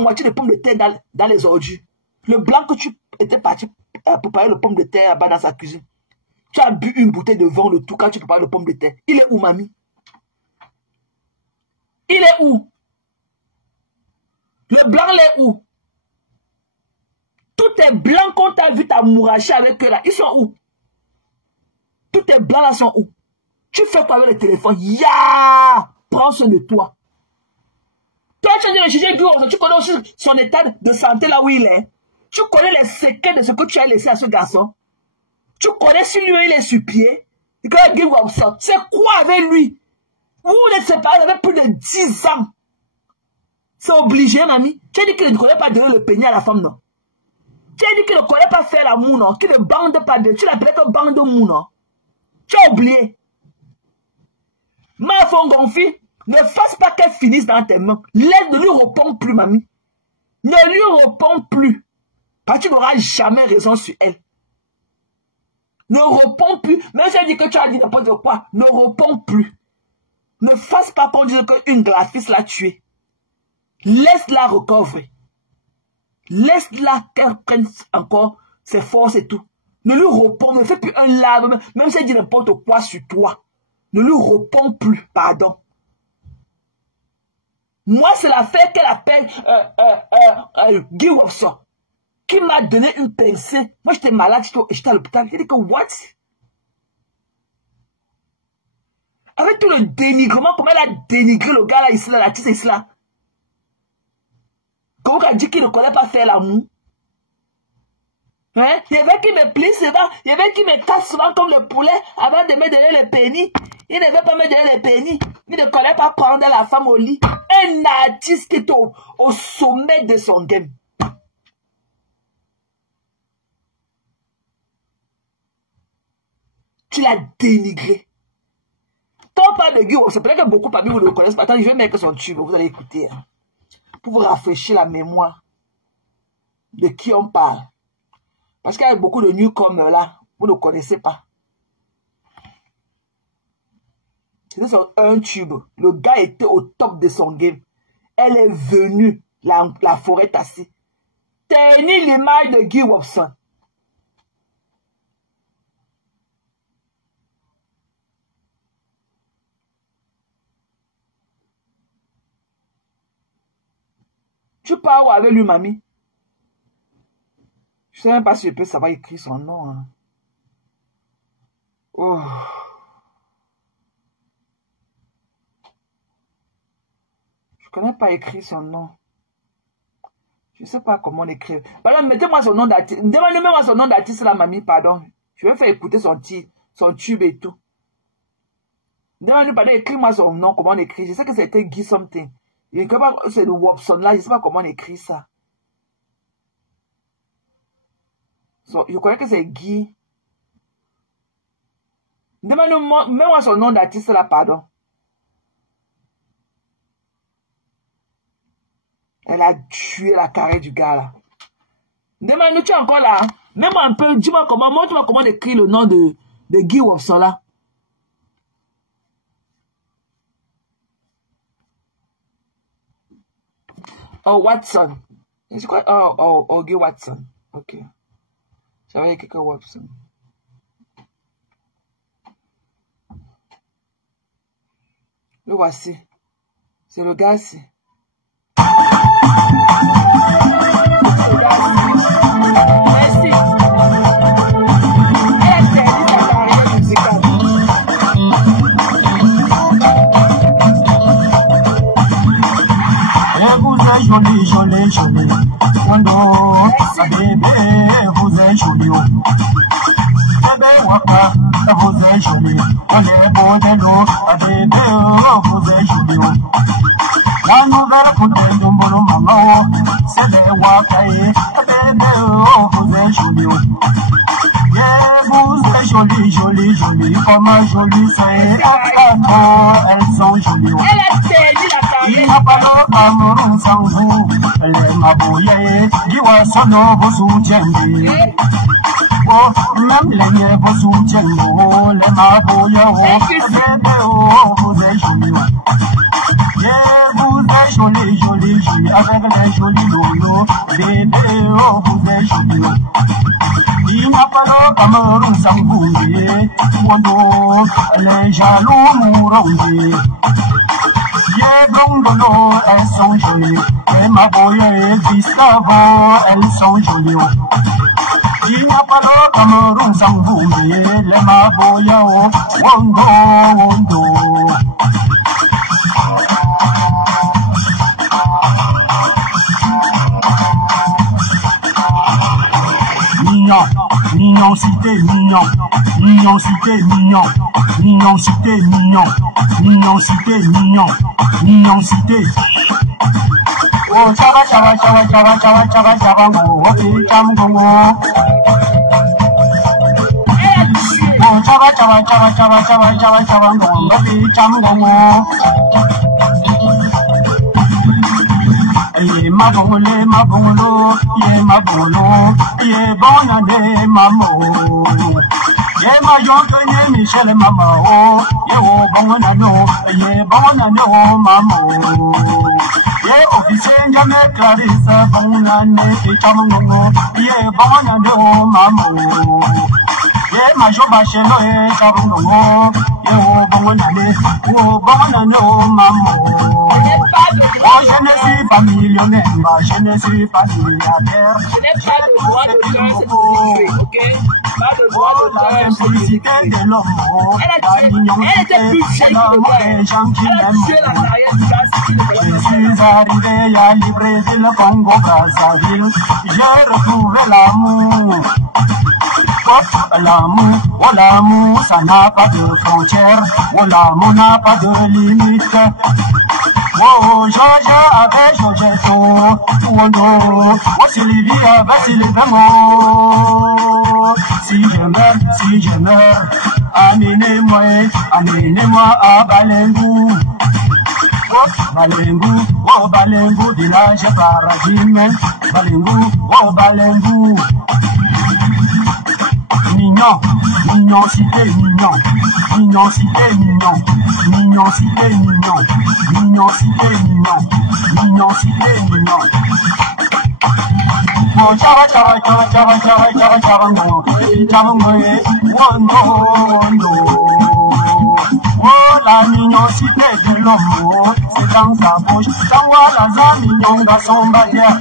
moitié de pommes de terre dans les ordures. Le blanc que tu étais parti préparer le pomme de terre là-bas dans sa cuisine. Tu as bu une bouteille de vin, le tout, quand tu prépares le pomme de terre. Il est où, mamie? Il est où? Le blanc, il est où? Tout est blanc quand tu as vu ta mouracher avec eux là. Ils sont où? Tout est blanc là, sont où? Tu fais quoi avec le téléphone? Ya! Prends soin de toi. Toi, tu as dit le juger Guy Robson, tu connais aussi son état de santé là où il est. Tu connais les séquelles de ce que tu as laissé à ce garçon. Tu connais si lui il est sur pied. Guy Robson, c'est quoi avec lui? Vous êtes séparés avec plus de 10 ans. C'est obligé, mamie. Tu as dit qu'il ne connaît pas donner le pénis à la femme, non? Tu as dit qu'il ne connaît pas faire l'amour, non? Qu'il ne bande pas de... Tu l'appelais que bande de mou, non? Tu as oublié. Ma femme gonfie, ne fasse pas qu'elle finisse dans tes mains. Laisse, ne lui réponds plus, mamie. Ne lui réponds plus. Parce que tu n'auras jamais raison sur elle. Ne réponds plus. Même si elle dit que tu as dit n'importe quoi, ne réponds plus. Ne fasse pas qu'on dise qu'une graphiste l'a tuée. Laisse-la recouvrer. Laisse-la qu'elle prenne encore ses forces et tout. Ne lui réponds, ne fais plus un lave, même si elle dit n'importe quoi sur toi. Ne lui réponds plus, pardon. Moi, c'est l'affaire qu'elle appelle Guy Robson, qui m'a donné une pincée. Moi, j'étais malade, j'étais à l'hôpital. J'ai dit que, what? Avec tout le dénigrement, comment elle a dénigré le gars là, ici, là, l'artiste ici, là. Comment elle a dit qu'il ne connaît pas faire l'amour? Hein? Il y avait qui me plie souvent, il y avait qui me casse souvent comme le poulet avant de me donner le pénis. Il ne veut pas me donner le pénis. Il ne connaît pas prendre la femme au lit. Un artiste qui est au sommet de son game. Tu l'as dénigré. Quand on parle de Guy, c'est peut-être que beaucoup parmi vous ne le connaissent pas. Attends, je vais mettre son tube, vous allez écouter. Hein, pour vous rafraîchir la mémoire de qui on parle. Parce qu'il y a beaucoup de newcomers là, vous ne connaissez pas. C'était sur un tube. Le gars était au top de son game. Elle est venue, la forêt tassée, tenir l'image de Guy Robson. Tu parles avec lui, mamie? Je ne sais même pas si je peux savoir écrire son nom. Hein. Oh. Je ne connais pas écrire son nom. Je ne sais pas comment l'écrire. Pardon, mettez-moi son nom d'artiste. Demandez-moi son nom d'artiste, la mamie, pardon. Je vais faire écouter son tube et tout. Demandez-moi, pardon, écris-moi son nom, comment on écrit. Je sais que c'était Guy something. C'est le Robson là, je ne sais pas comment on écrit ça. Je crois que c'est Guy. Mets-moi son nom d'artiste là, pardon. Elle a tué la carrière du gars là. Demande, tu es encore là. Mets-moi un peu, dis-moi comment, montre-moi comment on écrit le nom de Guy Robson là. Oh, Watson. C'est quoi? Oh, Guy Watson. Ok. J'avais écrit que Watson. Le voici. C'est le gars-ci. Merci. Jolie, jolie, jolie. Wando, bébé, vous êtes jolie. Bébé, waka, vous êtes jolie. On est beau de l'eau, bébé, vous êtes jolie. La nouvelle côté de mon maman, c'est les waka, bébé, vous êtes jolie. Yeah, vous êtes jolie, jolie, jolie. Comme jolie, c'est elles sont jolies. Elle a tenu la Il n'y a pas de Cameroun sans vous. Les Mabouye, Diwa Sono vous soutiennent. Oh, même les niais vous soutiennent. Les Mabouye, bébé, oh, vous êtes jolis. Vous êtes jolis, jolis, jolis, avec les jolis lolos. Bébé, oh, vous êtes jolis. Il n'y a pas de Cameroun sans vous. Les jaloux mourront. Brondolo, elles sont jolies. Les Mabouye et Gustavo, elles sont jolies. Il n'y a pas de Cameroun sans vous. Les Mabouye, Wondo, Wondo. Mignon, mignon, cité, mignon. Mignon, cité, mignon. Mignon, cité, mignon. Mignon, cité, mignon. Mignon, cité. Oh, chava, chava, chava, chava, chava, chava, chava, oh, cham, oh. Oh, chava, chava, chava, chava, chava, chava, chava, oh, cham, oh. Ye mabolo, ye mabolo, ye bonade mamo. Ye majonke ye Michel mama o, ye o bonano, ye bonano mamo. Ye officier jamais Clarisse bonane itamongo, ye bonano mamo. Ye majo bachelo ye chabongo, ye o bonano mamo. Oh, je ne suis pas millionnaire, je ne suis pas milliardaire. Je n'ai pas le droit de faire cette musique, ok? Pas le droit de faire cette musique. Elle était plus jeune que le gars. Elle a tué la carrière du gars. Je suis arrivé à Libreville, Congo, Brazzaville. J'ai retrouvé l'amour. L'amour, oh l'amour, ça n'a pas de frontières. Oh l'amour n'a pas de limite. Oh, Georges avec Georgetto, oh non, oh Sylvie avec Sylvain, si je meurs, amenez-moi à Balengou, oh Balengou, village paradis, Balengou, oh Balengou. Mignon, mignon, cité, mignon. Mignon, cité, mignon. Mignon, cité, mignon. Mignon, cité, mignon. Mignon, cité, mignon. Oh, chava, chava, chava, chava, chava, chava, chava, chava, wondo. Oh, la mignocité de l'homme, c'est dans sa bouche. J'envoie la mignon dans son barrière.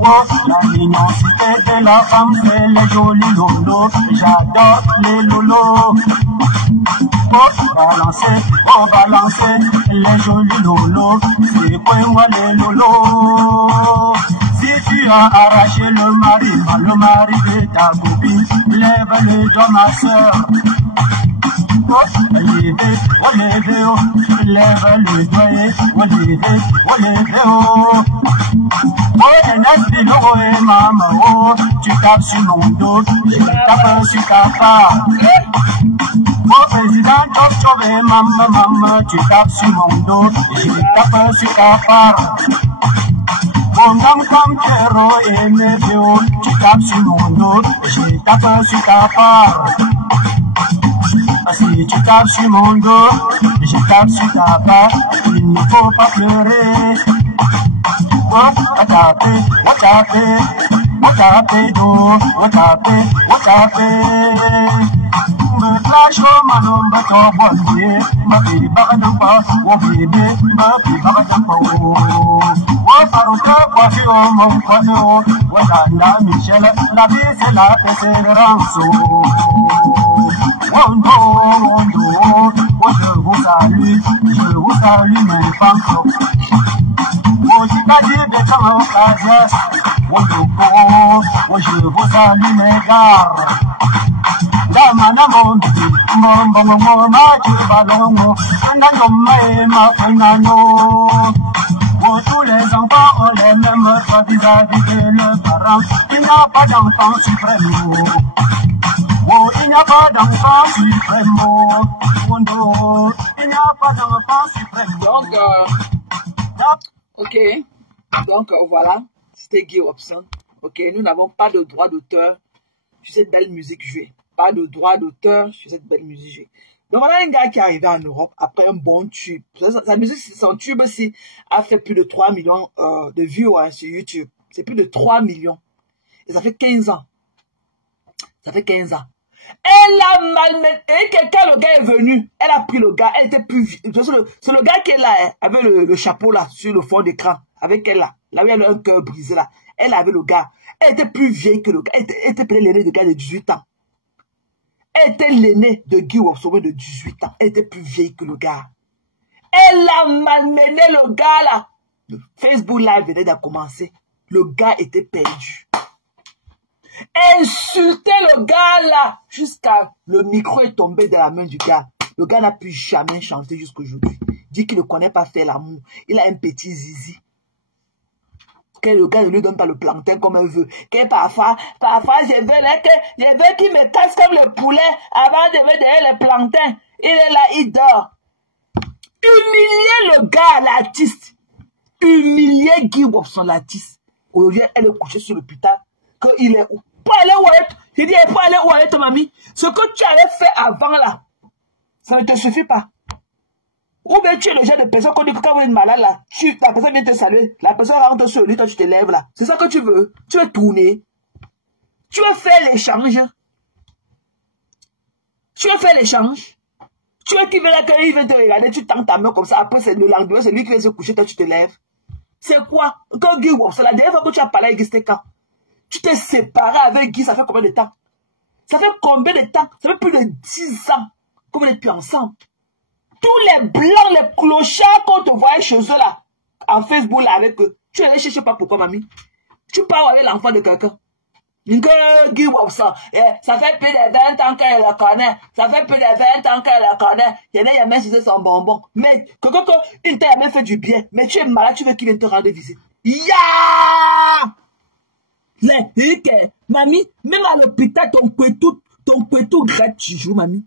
Oh, la mignocité de la femme, c'est les jolis lolos. J'adore les lolos. Oh, balancer les jolis lolos. C'est quoi moi les lolos? Si tu as arraché le mari de ta copine, lève le doigt ma soeur. Oh, lève le doigt, oh. Oh, maman, oh, tu tapes sur mon dos, tu tapes sur ta part. Oh, président, maman, tu tapes sur mon dos, tu tapes sur ta part. Mon gang comme Pierrot et Météo, tu tapes sur mon dos, je tape sur ta part. Si tu tapes sur mon dos, je tape sur ta part, il ne faut pas pleurer. Oh, taper, dos, taper. Me flash comme un homme bateau bondier, ma fille bagadampa, oh bébé, ma fille bagadampa, oh farouque, coiffure, mon coiffure, oh Danda Michel, la vie c'est la persévérance. Oh non, oh je vous salue mes femmes. Oh Chicago de Camocasias, oh je vous salue mes gars. Damana mon machu balongo, oh, tous les enfants ont les mêmes droits vis-à-vis de leurs parents. Il n'y a pas d'enfant suprême. Oh, il n'y a pas d'enfant suprême. Oh, il n'y a pas d'enfant suprême. Donc, Ok, donc voilà, c'était Guy Robson. Ok, nous n'avons pas de droit d'auteur sur cette belle musique jouée. Pas de droit d'auteur sur cette belle musique jouée. Donc voilà un gars qui est arrivé en Europe après un bon tube. Sa musique, son tube aussi a fait plus de 3 millions de vues sur YouTube. C'est plus de 3 millions. Et ça fait 15 ans. Ça fait 15 ans. Elle a malmené. Et quand le gars est venu, elle a pris le gars. Elle était plus vieux. C'est le gars qui est là, hein, avec le chapeau là, sur le fond d'écran. Avec elle là. Là où elle a un cœur brisé là. Elle avait le gars. Elle était plus vieille que le gars. Elle était peut-être l'aînée de gars de 18 ans. Elle était l'aînée de Guy Robson de 18 ans. Elle était plus vieille que le gars. Elle a malmené le gars là. Le Facebook Live venait de commencer. Le gars était perdu. Insulter le gars là jusqu'à le micro est tombé de la main du gars. Le gars n'a plus jamais chanté jusqu'aujourd'hui. Dit qu'il ne connaît pas faire l'amour. Il a un petit zizi. Que le gars ne lui donne pas le plantain comme il veut. Que parfois je veux qu'il me casse comme le poulet avant de me donner le plantain. Il est là, il dort. Humilier le gars, l'artiste. Humilier Guy Robson, l'artiste. Aujourd'hui, elle est couchée sur l'hôpital. Il est où? Pour aller où est? Je dis, pour aller où est ton mamie? Ce que tu avais fait avant là, ça ne te suffit pas. Ou bien tu es le genre de personne qu'on dit que quand vous êtes malade là, la personne vient te saluer, la personne rentre sur le lit, toi tu te lèves là. C'est ça que tu veux? Tu veux tourner? Tu veux faire l'échange? Tu veux faire l'échange? Tu veux qu'il vienne te regarder, tu tends ta main comme ça, après c'est le lendemain, c'est lui qui vient se coucher, toi tu te lèves. C'est quoi? Quand Guy Robson, la dernière fois que tu as parlé avec Guy, c'était quand? Tu t'es séparé avec Guy, ça fait combien de temps? Ça fait combien de temps? Ça fait plus de 10 ans que vous n'êtes plus ensemble. Tous les blancs, les clochards qu'on te voyait chez eux là, en Facebook là avec eux, tu es allé chercher pas pourquoi, mamie? Tu parles avec l'enfant de quelqu'un. Guy Robson, ça fait plus de 20 ans qu'elle le connaît. Ça fait plus de 20 ans qu'elle le connaît. Il y en a jamais sucé son bonbon. Mais, quelqu'un il t'a jamais fait du bien. Mais tu es malade, tu veux qu'il vienne te rendre visite. Ya! Mamie, même à l'hôpital, ton couetou gratte toujours, mamie.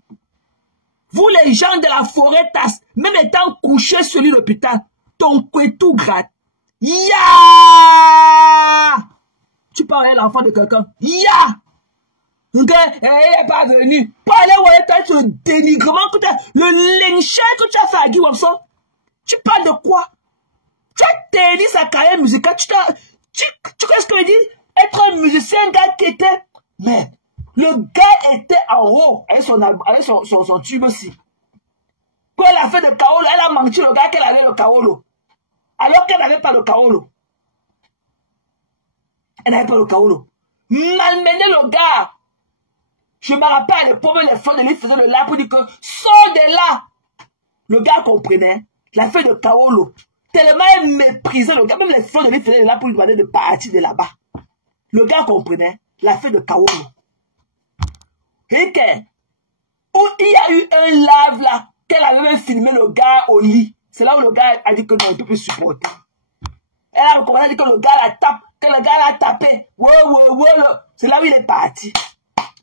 Vous, les gens de la forêt tasse, même étant couché sur l'hôpital, ton couetou gratte. Ya! Tu parles à l'enfant de quelqu'un. Ya! Il n'est pas venu. Parlez où est le dénigrement que tu as, le lynchage que tu as fait à Guy Robson. Tu parles de quoi? Tu as terni sa carrière musicale. Tu sais ce que je dis? Être un musicien, un gars qui était. Mais le gars était en haut avec son tube aussi. Quand elle a fait de Kaolo, elle a menti le gars qu'elle avait le Kaolo. Alors qu'elle n'avait pas le Kaolo. Elle n'avait pas le Kaolo. Malmener le gars. Je me rappelle, les pauvres, les frères de lui faisaient le là pour dire que sors de là. Le gars comprenait. La fête de Kaolo. Tellement elle méprisait le gars. Même les frères de lui faisaient le là pour lui demander de partir de là-bas. Le gars comprenait. La fête de Kaolo. Et que, où il y a eu un live là, qu'elle avait même filmé le gars au lit. C'est là où le gars a dit que non, il ne peut plus supporter. Elle a commencé à dire que le gars la tape, que le gars l'a tapé. C'est là où il est parti.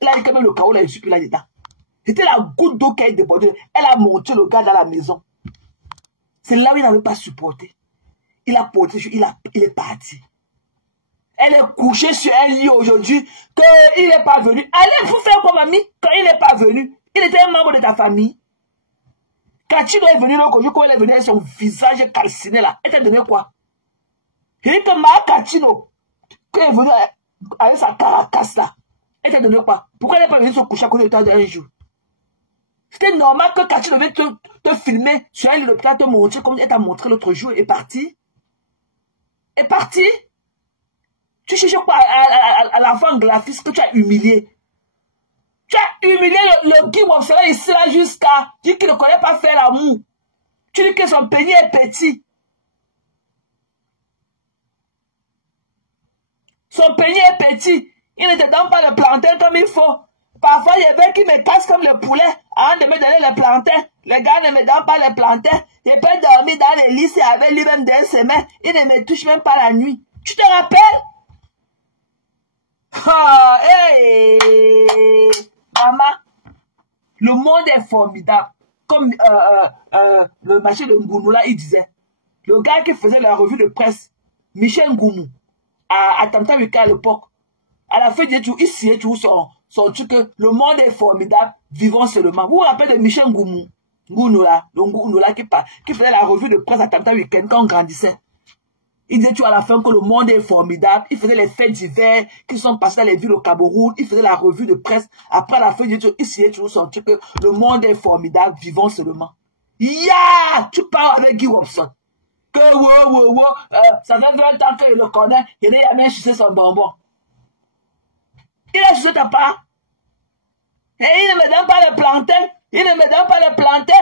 Elle a dit que même le Kaolo est super là-dedans. C'était la goutte d'eau qui a débordé. Elle a monté le gars dans la maison. C'est là où il n'avait pas supporté. Il a porté, il est parti. Elle est couchée sur un lit aujourd'hui, qu'il n'est pas venu. Allez, vous faire quoi, mamie, quand il n'est pas venu? Il était un membre de ta famille. Quand Tino est venu, quand elle est venue avec son visage calciné là, elle t'a donné quoi? Il dit que ma Katino, quand elle est venue avec sa caracasse là, elle t'a donné quoi? Pourquoi elle n'est pas venue se coucher à côté de toi d'un jour? C'était normal que Katino vienne te filmer sur un lit d'hôpital, te montrer comme elle t'a montré l'autre jour et parti. Et parti? Tu cherches quoi à l'enfant graphiste que tu as humilié? Tu as humilié le Guy Robson ici là jusqu'à dire qu'il ne connaît pas faire l'amour. Tu dis que son pénis est petit. Son pénis est petit. Il ne te donne pas le plantain comme il faut. Parfois, il veut qu'il me casse comme le poulet avant de me donner le plantain. Le gars ne me donne pas le plantain. Je peux dormir dans les lits avec lui-même des semaines. Il ne me touche même pas la nuit. Tu te rappelles? Ah, hey, maman, le monde est formidable. Comme le marché de Ngounoula, il disait, Le gars qui faisait la revue de presse, Michel Ngoumou, à Tam-Tam Wiki à l'époque, à la fin, il signait toujours son truc que le monde est formidable, vivons seulement. Vous vous rappelez de Michel Ngoumou, le Ngoumou qui faisait la revue de presse à Tam-Tam Wiki quand on grandissait. Il disait toujours à la fin que le monde est formidable. Il faisait les fêtes d'hiver qui sont passées dans les villes au Cameroun. Il faisait la revue de presse. Après, à la fin, il signait toujours son truc que le monde est formidable, vivons seulement. Ya! Tu parles avec Guy Robson. Que ça fait 20 ans qu'il le connaît. Il n'a jamais sucé son bonbon. Il a sucé ta part. Et il ne me donne pas le plantain. Il ne me donne pas le plantain.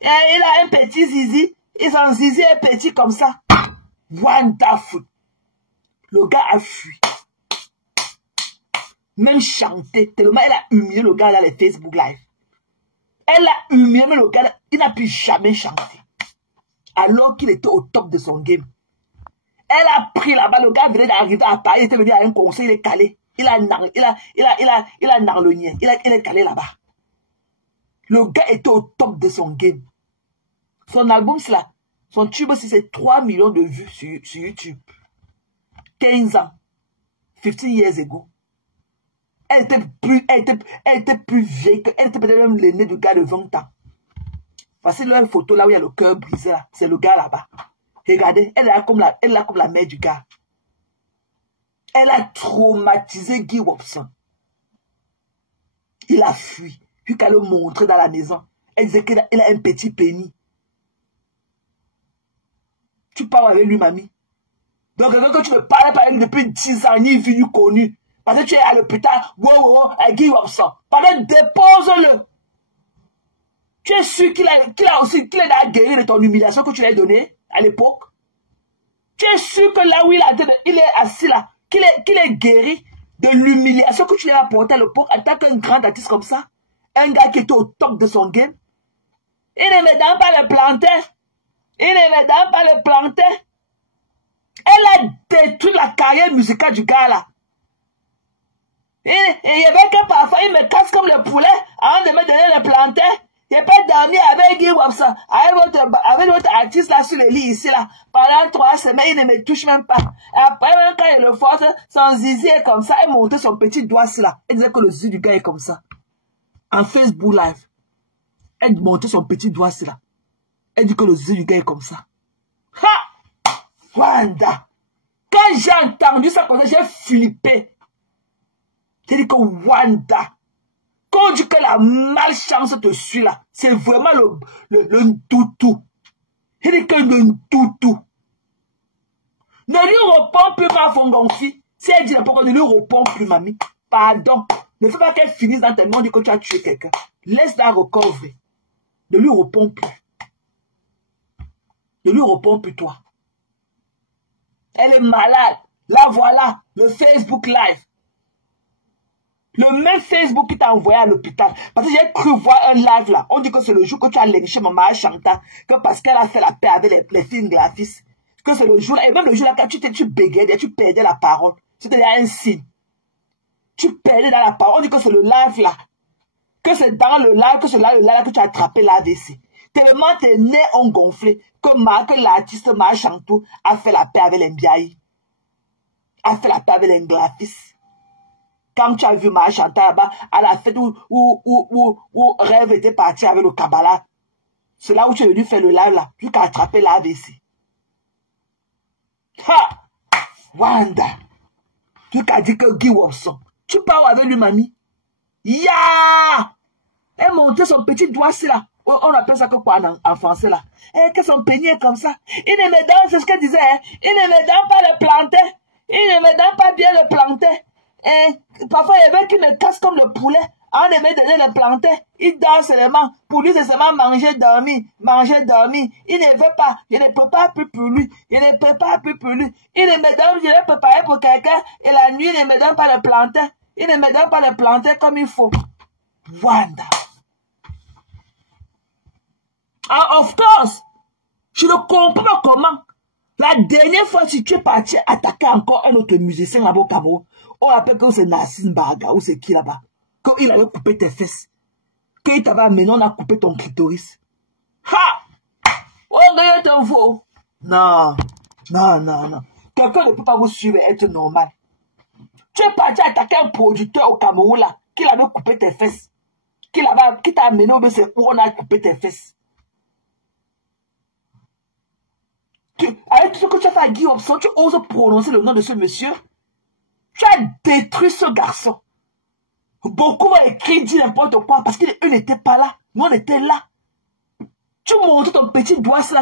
Et il a un petit zizi. Son zizi est petit comme ça. Wonderful. Le gars a fui. Même chanté. Tellement elle a humilié le gars dans les Facebook Live. Elle a humilié le gars. Il n'a plus jamais chanté. Alors qu'il était au top de son game. Elle a pris là-bas. Le gars venait d'arriver à Paris. Il était venu à un conseil. Il est calé. Il a narlonien. Il est calé là-bas. Le gars était au top de son game. Son album, c'est là. Son tube, c'est 3 millions de vues sur YouTube. 15 ans. 15 years ago. Elle était plus vieille que, elle était peut-être même l'aînée du gars de 20 ans. Voici leur photo là où il y a le cœur brisé là. C'est le gars là-bas. Regardez, elle est là comme la mère du gars. Elle a traumatisé Guy Robson. Il a fui. Puis qu'elle le montrer dans la maison. Elle disait qu'il a un petit pénis. Tu parles avec lui, mamie. Donc, quand tu me parles avec lui depuis 10 ans, ni vu, ni connu. Parce que tu es à l'hôpital, Guy Robson. Pardon, dépose-le. Tu es sûr qu'il a guéri de ton humiliation que tu lui as donnée à l'époque? Tu es sûr que là où il est assis là, qu'il est guéri de l'humiliation que tu lui as apportée à l'époque en tant qu'un grand artiste comme ça? Un gars qui était au top de son game? Il ne me donne pas le plantain. Il ne me donne pas le plantain. Elle a détruit la carrière musicale du gars là. Et il y avait que parfois il me casse comme le poulet avant de me donner le plantain. Je peux dormir avec Guy Robson, avec votre artiste là sur le lit ici là. Pendant 3 semaines, il ne me touche même pas. Après, même quand il le force, son zizi est comme ça. Elle montait son petit doigt ici là. Elle disait que le zizi du gars est comme ça. En Facebook Live. Elle montait son petit doigt ici là. Elle dit que le zizi du gars est comme ça. Ha! Wanda! Quand j'ai entendu ça comme ça, j'ai flippé. J'ai dit que Wanda, quand on dit que la malchance te suit là, c'est vraiment le toutou. J'ai dit que le toutou. Ne lui réponds plus ma fongonfi. Si elle dit n'importe quoi, ne lui réponds plus, mamie. Pardon. Ne fais pas qu'elle finisse dans tes noms, dit que tu as tué quelqu'un. Laisse-la recouvrer. Ne lui réponds plus. Ne lui réponds plus, toi. Elle est malade. La voilà, le Facebook Live. Le même Facebook qui t'a envoyé à l'hôpital. Parce que j'ai cru voir un live là. On dit que c'est le jour que tu as lynché maman Chanta. Que parce qu'elle a fait la paix avec les films graphistes. Que c'est le jour là. Et même le jour là, quand tu bégayais, tu perdais la parole. C'était un signe. Tu perdais dans la parole. On dit que c'est le live là. Que c'est dans le live, que c'est là le live que tu as attrapé l'AVC. Tellement tes nez ont gonflé que l'artiste Mama Chantou a fait la paix avec les Mbiaï. A fait la paix avec les graphistes. Quand tu as vu Mama Chantou là-bas, à la fête où Rêve était parti avec le Kabbalah, c'est là où tu es venu faire le live là, tu as attrapé l'AVC. Ha! Wanda! Tu as dit que Guy Robson. Tu parles avec lui, mamie. Ya! Elle montait son petit doigt, c'est là. On appelle ça que quoi en français là? Eh, que son pénis est comme ça. Il ne me donne, c'est ce qu'elle disait, hein? Il ne me donne pas le plantain. Il ne me donne pas bien le plantain. Et parfois, il y avait qui me casse comme le poulet. On devait donner le plantain. Il dort seulement. Pour lui, c'est seulement manger, dormir. Manger, dormir. Il ne veut pas. Je ne peux pas plus pour lui. Je ne peux pas plus pour lui. Il ne me donne, je l'ai préparé pour quelqu'un. Et la nuit, il ne me donne pas le plantain. Il ne me donne pas le plantain comme il faut. Wanda. Ah, of course. Je ne comprends pas comment. La dernière fois, si tu es parti attaquer encore un autre musicien là-bas au Cameroun, on appelle que c'est Nassim Baga ou c'est qui là-bas. Qu'il avait coupé tes fesses. Qu'il t'avait amené, on a coupé ton clitoris. Ha! On gagne ton faux. Non, non, non, non. Quelqu'un ne peut pas vous suivre et être normal. Tu es parti attaquer un producteur au Cameroun là, qui avait coupé tes fesses. Qui t'a amené au BC où on a coupé tes fesses. Avec tout ce que tu as fait à Guy Hobson, tu oses prononcer le nom de ce monsieur. Tu as détruit ce garçon. Beaucoup ont écrit, dit n'importe quoi, parce qu'eux n'étaient pas là. Nous, on était là. Tu montres ton petit doigt, c'est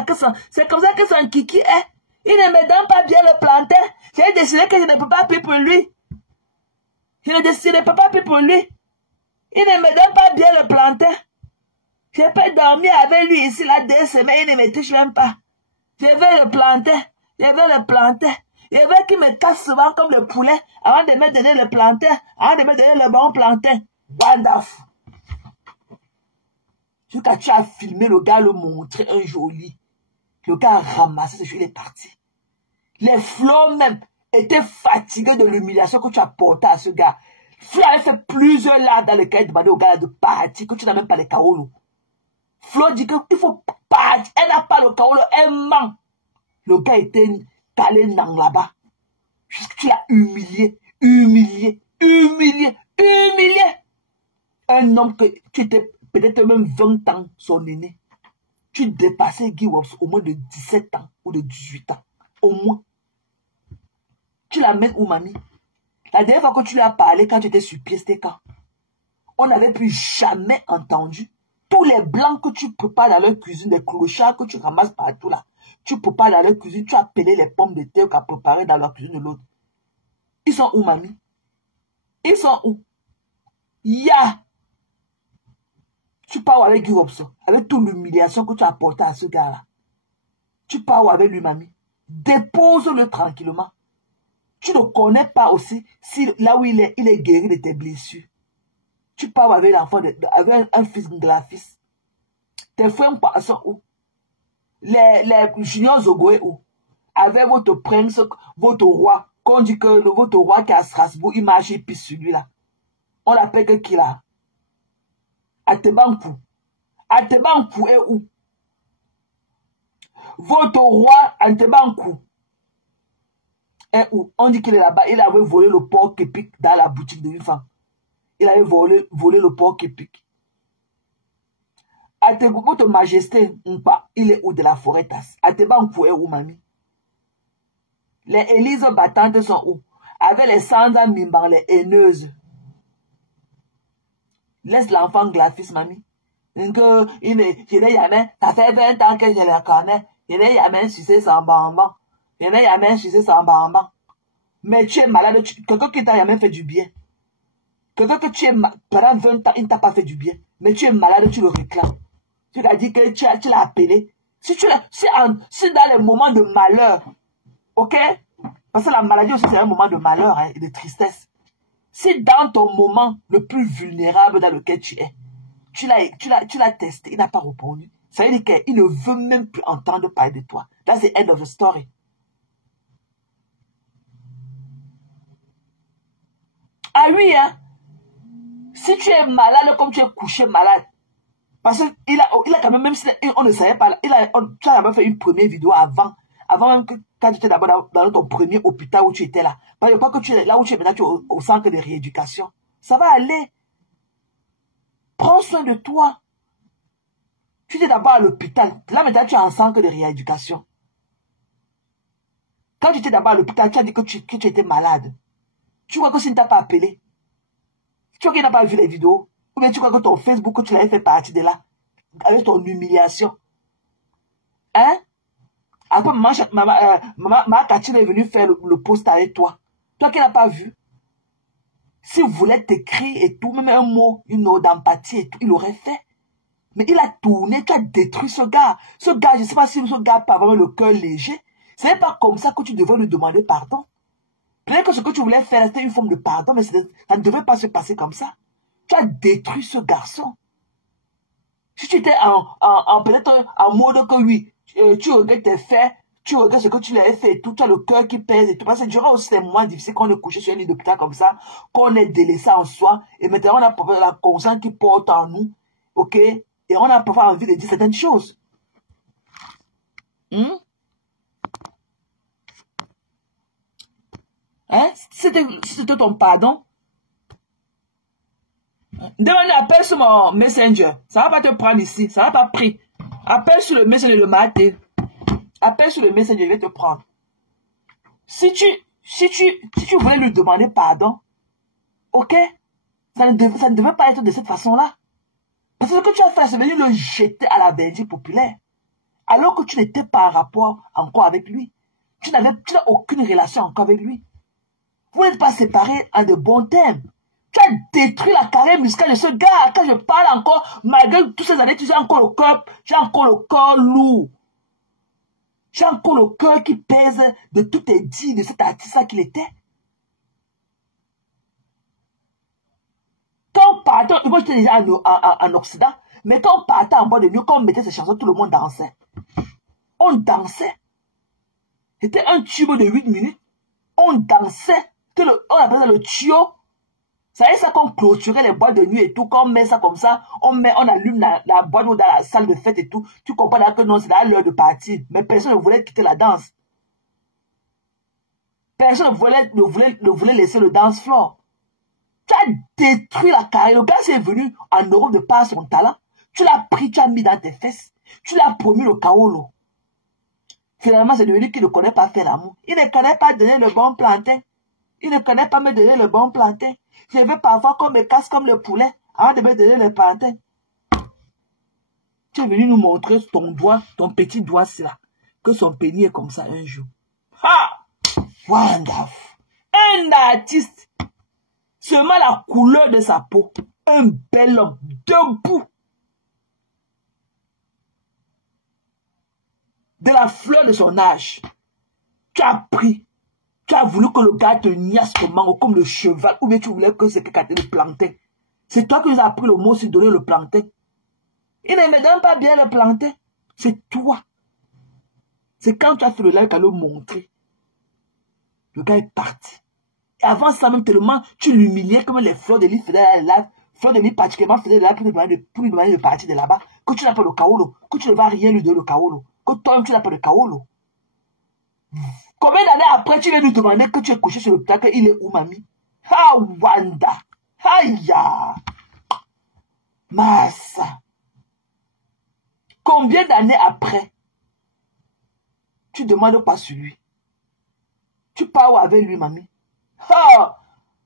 comme ça que son kiki est. Il ne me donne pas bien le plantain. J'ai décidé que je ne peux pas appuyer pour lui. Je ne décidé pas appuyer pour lui. Il ne me donne pas bien le plantain. Je peux dormir avec lui ici, là, 2 semaines, il ne me touche même pas. Je veux le plantain. Je veux le plantain. Je veux qu'il me casse souvent comme le poulet avant de me donner le plantain, avant de me donner le bon plantain. Wonderful. Jusqu'à tu as filmé le gars, le montrer un joli. Le gars a ramassé ce jeu, il est parti. Les flots même étaient fatigués de l'humiliation que tu as portée à ce gars. Flo avait fait plusieurs là dans lesquels il demandait au gars de partir, que tu n'as même pas les kaolo. Flo dit qu'il faut partir. Elle n'a pas le kaolo, elle ment. Le gars était calé dans là-bas. Jusqu'à tu l'as humilié, humilié, humilié, humilié. Un homme que tu étais peut-être même 20 ans, son aîné. Tu dépassais Guy Wops au moins de 17 ans ou de 18 ans. Au moins. Tu la mets où, mamie? La dernière fois que tu lui as parlé, quand tu étais sur pied, c'était quand? On n'avait plus jamais entendu. Tous les blancs que tu prépares dans leur cuisine, des clochards que tu ramasses partout là, tu prépares dans leur cuisine, tu as pelé les pommes de terre qu'à préparer dans la cuisine de l'autre. Ils sont où, mamie? Ils sont où? Ya! Tu pars avec Guy Robson, avec toute l'humiliation que tu as apportée à ce gars-là. Tu pars avec lui, mamie. Dépose-le tranquillement. Tu ne connais pas aussi si là où il est guéri de tes blessures. Tu pars avec l'enfant, avec un fils graphiste. Tes frères sont où? Les juniors Zogoé où? Avec votre prince, votre roi. Qu'on dit que votre roi qui est à Strasbourg, il marche et pisse celui-là. On l'appelle que qui là? Atebankou. Atebankou est où? Votre roi Atebankou est où? On dit qu'il est là-bas. Il avait volé le porc épic dans la boutique de une femme. Il avait volé le porc épic. Votre majesté, il est où de la forêt tasse? Atebankou est où, mamie? Les élises battantes sont où? Avec les Sandra Mimban, les haineuses. Laisse l'enfant graphiste, mamie. Je n'ai jamais, ça fait 20 ans que je le connais. Je n'ai jamais sucé son bonbon. Je n'ai jamais sucé son bonbon. Mais tu es malade, quelqu'un qui t'a jamais fait du bien. Quelqu'un que tu es malade, pendant 20 ans, il ne t'a pas fait du bien. Mais tu es malade, tu le réclames. Tu l'as dit que tu l'as appelé. Si dans les moments de malheur, ok? Parce que la maladie aussi, c'est un moment de malheur et de tristesse. Si dans ton moment le plus vulnérable dans lequel tu es, tu l'as testé, il n'a pas répondu. Ça veut dire qu'il ne veut même plus entendre parler de toi. That's the end of the story. Ah oui, hein? Si tu es malade comme tu es couché malade, parce qu'il a quand même si on ne savait pas, tu as fait une première vidéo avant même que quand tu étais d'abord dans ton premier hôpital où tu étais là. Parce que pas que tu es là où tu es maintenant, tu es au centre de rééducation. Ça va aller. Prends soin de toi. Tu étais d'abord à l'hôpital. Là maintenant, tu es en centre de rééducation. Quand tu étais d'abord à l'hôpital, tu as dit que tu étais malade. Tu crois que s'il ne t'a pas appelé, tu crois qu'il n'a pas vu les vidéos, ou bien tu crois que ton Facebook, que tu l'avais fait partie de là, avec ton humiliation. Hein? Après, maman Catine est venue faire le post avec toi. Toi qui n'as pas vu. S'il voulait t'écrire et tout, même un mot, une ode d'empathie et tout, il l'aurait fait. Mais il a tourné, tu as détruit ce gars. Ce gars, je ne sais pas si ce gars a vraiment le cœur léger. Ce n'est pas comme ça que tu devais lui demander pardon. Peut-être que ce que tu voulais faire, c'était une forme de pardon, mais ça ne devait pas se passer comme ça. Tu as détruit ce garçon. Si tu étais peut-être en mode que oui, tu regrettes tes faits, tu regrettes ce que tu lui avais fait et tout, tu as le cœur qui pèse et tout. Parce que durant aussi les mois difficiles qu'on est couché sur un lit d'hôpital comme ça, qu'on est délaissé en soi, et maintenant on a la conscience qui porte en nous, ok? Et on a parfois envie de dire certaines choses. Hein? C'était ton pardon. Demande, appelle sur mon Messenger. Ça va pas te prendre ici. Ça va pas pris. Appelle sur le Messenger le matin. Appelle sur le Messenger, je vais te prendre. Si tu voulais lui demander pardon, ok? Ça ne devait pas être de cette façon-là. Parce que ce que tu as fait, c'est venir le jeter à la Belgique populaire. Alors que tu n'étais pas en rapport encore avec lui. Tu n'as aucune relation encore avec lui. Vous n'êtes pas séparés en de bons termes. Tu as détruit la carrière musicale de ce gars. Quand je parle encore, malgré toutes ces années, tu as encore le corps, j'ai encore le corps lourd. J'ai encore le cœur qui pèse de tout est dit de cet artiste-là qu'il était. Quand on partait, moi j'étais déjà en Occident, mais quand on partait en bas de nuit, quand on mettait ces chansons, tout le monde dansait. On dansait. C'était un tube de 8 minutes. On dansait. On appelait ça le tuyau. Ça y est, ça qu'on clôturait les boîtes de nuit et tout. Quand on met ça comme ça, on allume la boîte ou dans la salle de fête et tout. Tu comprends là que non, c'est là l'heure de partir. Mais personne ne voulait quitter la danse. Personne ne voulait laisser le dance floor. Tu as détruit la carrière. Le gars c'est venu en Europe de par son talent. Tu l'as pris, tu as mis dans tes fesses. Tu l'as promis le kaolo. Finalement, c'est devenu qu'il ne connaît pas faire l'amour. Il ne connaît pas donner le bon plantain. Il ne connaît pas me donner le bon plantain. Je veux parfois qu'on me casse comme le poulet avant de me donner le plantain. Tu es venu nous montrer ton doigt, ton petit doigt, c'est là, que son pénis est comme ça un jour. Ha! Wonderful! Un artiste, seulement la couleur de sa peau, un bel homme, debout, de la fleur de son âge. Tu as pris. Tu as voulu que le gars te niasse comme le cheval, ou bien tu voulais que c'est quelqu'un te le plantain. C'est toi qui nous as appris le mot sur donner le plantain. Il ne me donne pas bien le plantain. C'est toi. C'est quand tu as fait le live qu'à le montrer. Le gars est parti. Et avant ça même tellement, tu l'humiliais comme les fleurs de lit faisaient la live. Fleurs de lit particulièrement faisaient la live pour lui demander de partir de là-bas. Que tu n'as pas le kaolo. Que tu ne vas rien lui donner le kaolo. Que toi-même tu n'as pas de kaolo. Combien d'années après, tu viens nous demander que tu es couché sur le plat, qu'il est où, mamie? Ah, Wanda! Aïe! Massa! Combien d'années après, tu demandes pas sur lui? Tu pars où avec lui, mamie? Ah!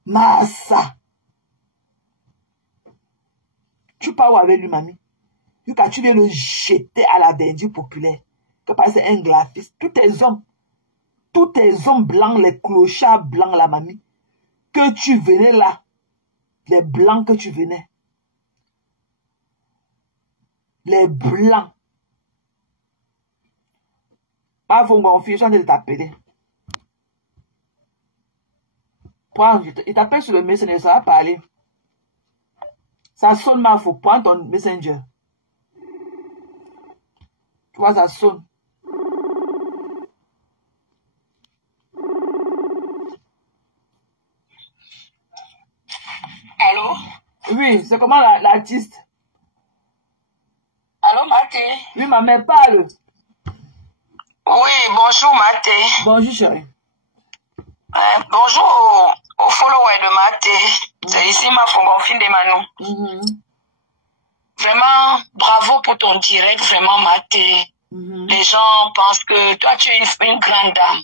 Massa! Tu pars où avec lui, mamie? Quand tu viens le jeter à la Belgique populaire, que parce que c'est un graphiste, tous tes hommes blancs, les clochards blancs, la mamie, que tu venais là, les blancs que tu venais, les blancs, pas vos conflits, je de t'appeler. Prends, il t'appelle sur le messenger, ça va parler. Ça sonne ma fou, prends ton messenger. Tu vois, ça sonne. Allô? Oui, c'est comment l'artiste? Allô, Maté? Oui, ma mère parle. Oui, bonjour, Maté. Bonjour, chérie. Bonjour aux followers de Maté. C'est ici ma Fongonfine de Manou. Vraiment, bravo pour ton direct, vraiment, Maté. Les gens pensent que toi, tu es une grande dame.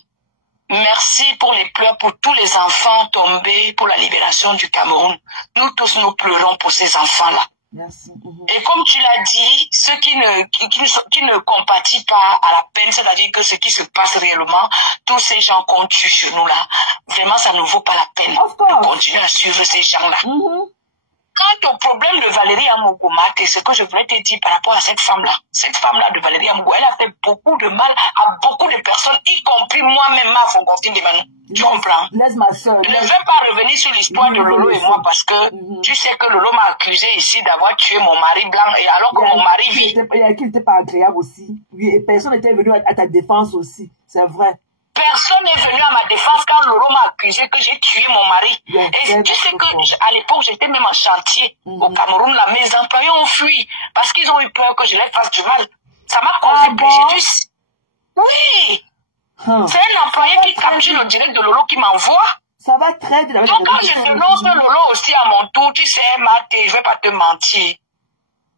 Merci pour les pleurs pour tous les enfants tombés pour la libération du Cameroun. Nous tous, nous pleurons pour ces enfants-là. Merci. Et comme tu l'as dit, ceux qui ne compatissent pas à la peine, c'est-à-dire que ce qui se passe réellement, tous ces gens qu'on tue chez nous là, vraiment ça ne vaut pas la peine de continuer à suivre ces gens-là. Quant au problème de Valérie Amougoumate, ce que je voulais te dire par rapport à cette femme-là de Valérie Amougo, elle a fait beaucoup de mal à beaucoup de personnes, y compris moi-même, ma Fongonfine de Manou. Tu comprends? Laisse ma soeur. Je ne vais pas revenir sur l'histoire de Lolo et moi parce que tu sais que Lolo m'a accusé ici d'avoir tué mon mari blanc et alors que mon mari vit. Qui n'était pas agréable aussi. Oui, et personne n'était venu à ta défense aussi. C'est vrai. Personne n'est venu à ma défense quand Lolo m'a accusé que j'ai tué mon mari. Et tu sais qu'à l'époque, j'étais même en chantier au Cameroun. Là, mes employés ont fui parce qu'ils ont eu peur que je leur fasse du mal. Ça m'a causé préjudice. Oui. C'est un employé qui capture le direct de Lolo qui m'envoie. Ça va très bien. Donc quand je dénonce Lolo aussi à mon tour, tu sais, Maté, je vais pas te mentir.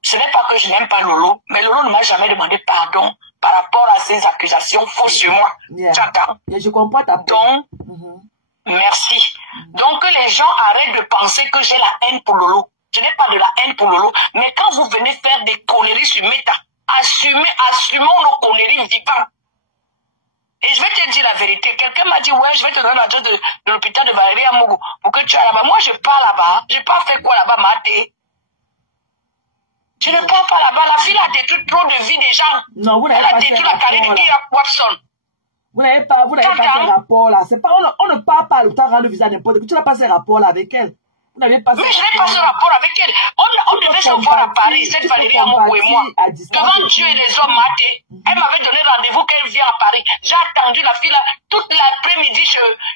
Ce n'est pas que je n'aime pas Lolo, mais Lolo ne m'a jamais demandé pardon par rapport à ces accusations fausses sur moi. Je comprends ta Donc, merci. Donc, que les gens arrêtent de penser que j'ai la haine pour Lolo. Je n'ai pas de la haine pour Lolo. Mais quand vous venez faire des conneries sur Meta, assumons nos conneries vivantes. Et je vais te dire la vérité. Quelqu'un m'a dit, ouais, je vais te donner l'adresse de l'hôpital de Valérie Amougou pour que tu ailles là-bas. Moi, je pars là-bas. Je n'ai pas fait quoi là-bas, Maté. Je ne pars pas là-bas. La fille a détruit trop de vie des gens. Non, vous n'avez pas fait détruit la carrière de Watson. Vous n'avez pas fait rapport là. C'est pas, on ne part pas à l'hôpital rendre le visa n'importe qui. Tu n'as pas fait rapport là avec elle. Vous n'avez pas fait. Mais je n'ai pas ce rapport avec elle. On devait se voir à Paris, cette Valérie Amougou et moi. Devant Dieu et les hommes, Maté. Elle m'avait donné rendez-vous qu'elle vient à Paris. J'ai attendu la fille là toute l'après-midi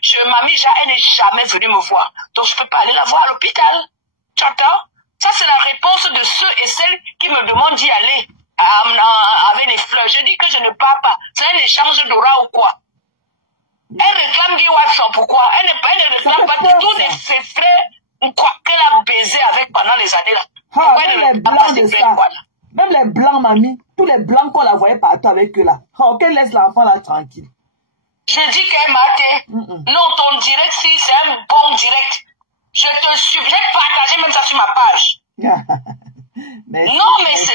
chez Mamie. Elle n'est jamais venue me voir. Donc je ne peux pas aller la voir à l'hôpital. Tu entends? Ça, c'est la réponse de ceux et celles qui me demandent d'y aller avec des fleurs. Je dis que je ne pars pas. C'est un échange d'aura ou quoi? Elle réclame Guy Watson. Pourquoi? Elle ne réclame pas tous les frères ou quoi qu'elle a baisé avec pendant les années là. Même les blancs de ça. Même les blancs, mamie. Tous les blancs qu'on la voyait partout avec eux là. Qu'elle laisse l'enfant là tranquille. Je dis qu'elle m'a dit. Non, ton direct, si c'est un bon direct. Je te suggère de partager même ça sur ma page. Non, mais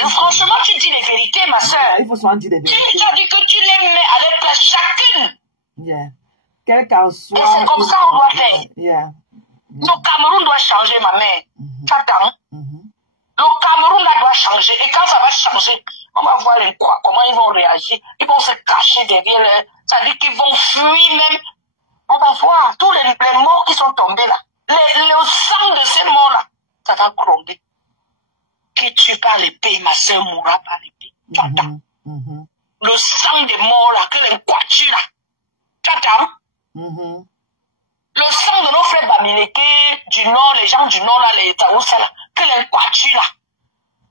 franchement, tu dis les vérités, ma soeur. Il faut souvent dire les vérités. Tu as dit que tu les mets à la place chacune. Quel qu'en soit. Et c'est comme ça on doit faire. Le Cameroun doit changer, ma mère. Tu attends? Le Cameroun là doit changer. Et quand ça va changer, on va voir les quoi, comment ils vont réagir. Ils vont se cacher derrière les... Ça veut dire qu'ils vont fuir même. On va voir tous les morts qui sont tombés là. Le sang de ces morts-là, ça va gronder. Qui tue par l'épée, ma soeur mourra par l'épée. Tu entends? Le sang des morts-là, que les quatuors là. Tu entends? Le sang de nos frères Bamileke du Nord, les gens du Nord là, les Taoussa là, que les quatuors là,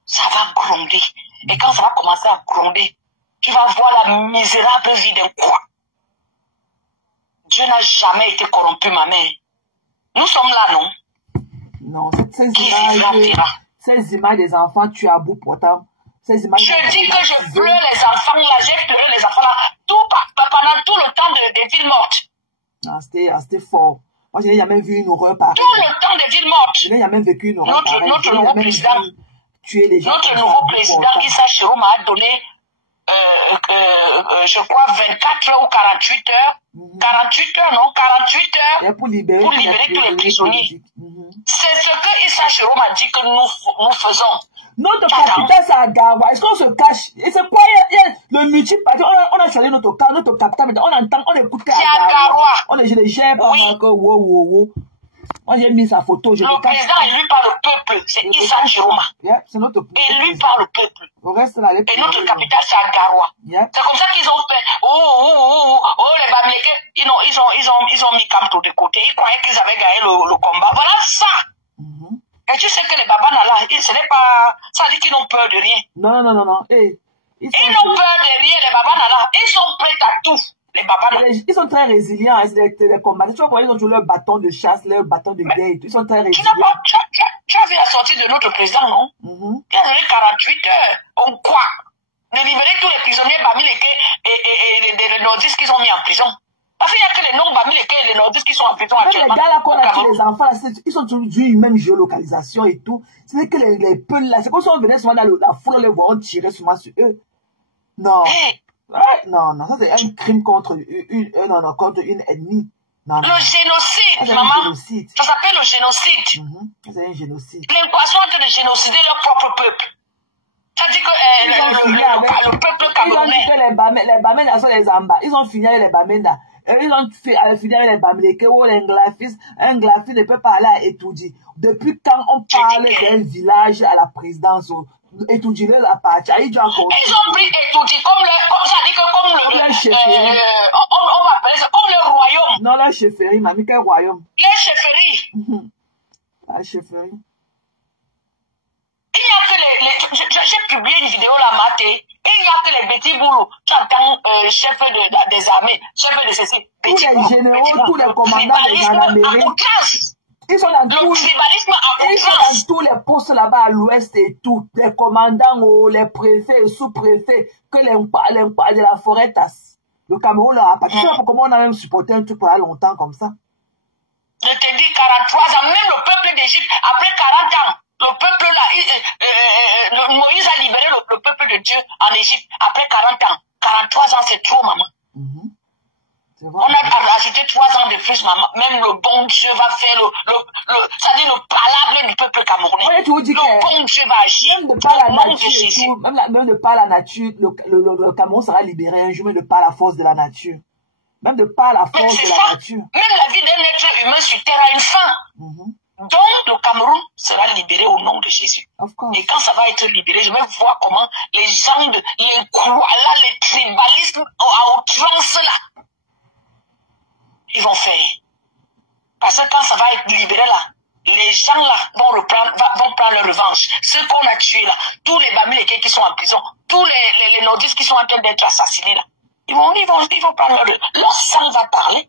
ça va gronder. Et quand ça va commencer à gronder, tu vas voir la misérable vie d'un quoi. Dieu n'a jamais été corrompu, ma mère. Nous sommes là, non? Non, ces images des enfants, tu as beau pourtant. Ces images je dis que je pleure les enfants là, j'ai pleuré les enfants là, pendant tout le temps des villes mortes. Non, c'était fort. Moi, je n'ai jamais vu une horreur pareille. Tout le temps des villes mortes. Je n'ai jamais vécu une horreur pareille. Notre nouveau président, tuer les gens. Notre nouveau président, Issa Chirou, m'a donné, je crois, 24 ou 48 heures. 48 heures, non? 48 heures pour libérer tous les prisonniers. C'est ce que Issa Chirou m'a dit que nous faisons. Notre capitaine, c'est à Gawa. Est-ce qu'on se cache? Et c'est quoi le multiparti? On a choisi notre capitaine, on entend, on écoute à Gawa. On est, je les gère pas, wow. Moi, j'ai mis sa photo. Le président élu par le peuple, c'est Issa Chirou. C'est notre élu par le peuple. Au reste, là, et notre capitale, c'est à Gawa. C'est comme ça qu'ils ont fait. Les Bamileke, ils ont mis Kamto de côté. Ils croyaient qu'ils avaient gagné le combat. Voilà ça. Et tu sais que les Babana là, ce n'est pas. Ça dit qu'ils n'ont peur de rien. Non. Ils n'ont peur de rien, les Babana là. Ils sont prêts à tout. Les Babana. Ils sont très résilients, les combattants. Tu vois comment ils ont toujours leur bâton de chasse, leur bâton de guerre. Ils sont très résilients. Tu as vu la sortie de notre président, non? Il a donné 48 heures. On quoi? De libérer tous les prisonniers Bamileke et les nordistes qu'ils ont mis en prison. Parce qu'il n'y a que les non-Bamileke et les nordistes qui sont en prison actuellement. Les gars là qu'on a pris les enfants, ils sont toujours une même géolocalisation et tout. C'est que les peuls là, c'est comme si on venait souvent dans la foule, les voir, on tirait souvent sur eux. Non. Non, ça c'est un crime contre une ennemie. Non. Le génocide, maman. Ça s'appelle le génocide. C'est un génocide. Les poissons ont de génocider leur propre peuple. Ça dit que le peuple camerounais. Ils ont dit que les Bamenda sont les Amba. Ils ont fini avec les Bamenda. Ils ont fini avec les Bamileke ou les Nglafis. Un Nglafi ne peut pas aller à Etoudi. Depuis quand on parle d'un village à la présidence, Etoudi la partie. Ils ont pris Etoudi comme le chefferie. On va appeler ça comme le royaume. Non, la chefferie, mamie, quel royaume? Les chefferies. La chefferie. Il n'y a que j'ai publié une vidéo là, maté, et il n'y a que les petits boulots. Tu entends chef des armées, chef de ceci, tous les généraux, tous les commandants des gendarmeries. Ils sont dans tous les postes là-bas à l'ouest et tout. Les commandants, les préfets, les sous-préfets, que les de la forêt tasse. Le Cameroun leur appartient. Comment on a même supporté un truc pendant longtemps comme ça? Je te dis 43 ans, même le peuple d'Égypte, après 40 ans, le peuple là, Moïse a libéré le peuple de Dieu en Égypte après 40 ans. 43 ans, c'est trop, maman. On a rajouté 3 ans de plus, maman. Même le bon Dieu va faire c'est-à-dire le palabre du peuple camerounais. Le bon Dieu va agir. Même de par la nature, même de par la nature, le Cameroun sera libéré un jour, même de par la force de la nature. Même de par la force de la nature. Même la vie d'un être humain sur terre a une fin. Donc, le Cameroun sera libéré au nom de Jésus. Et quand ça va être libéré, je vais voir comment les gens, les koalas, les tribalismes à outrance là, ils vont faire. Parce que quand ça va être libéré là, les gens là vont prendre leur revanche. Ceux qu'on a tués là, tous les Bamileke qui sont en prison, tous les nordistes qui sont en train d'être assassinés là, ils vont prendre leur sang va parler.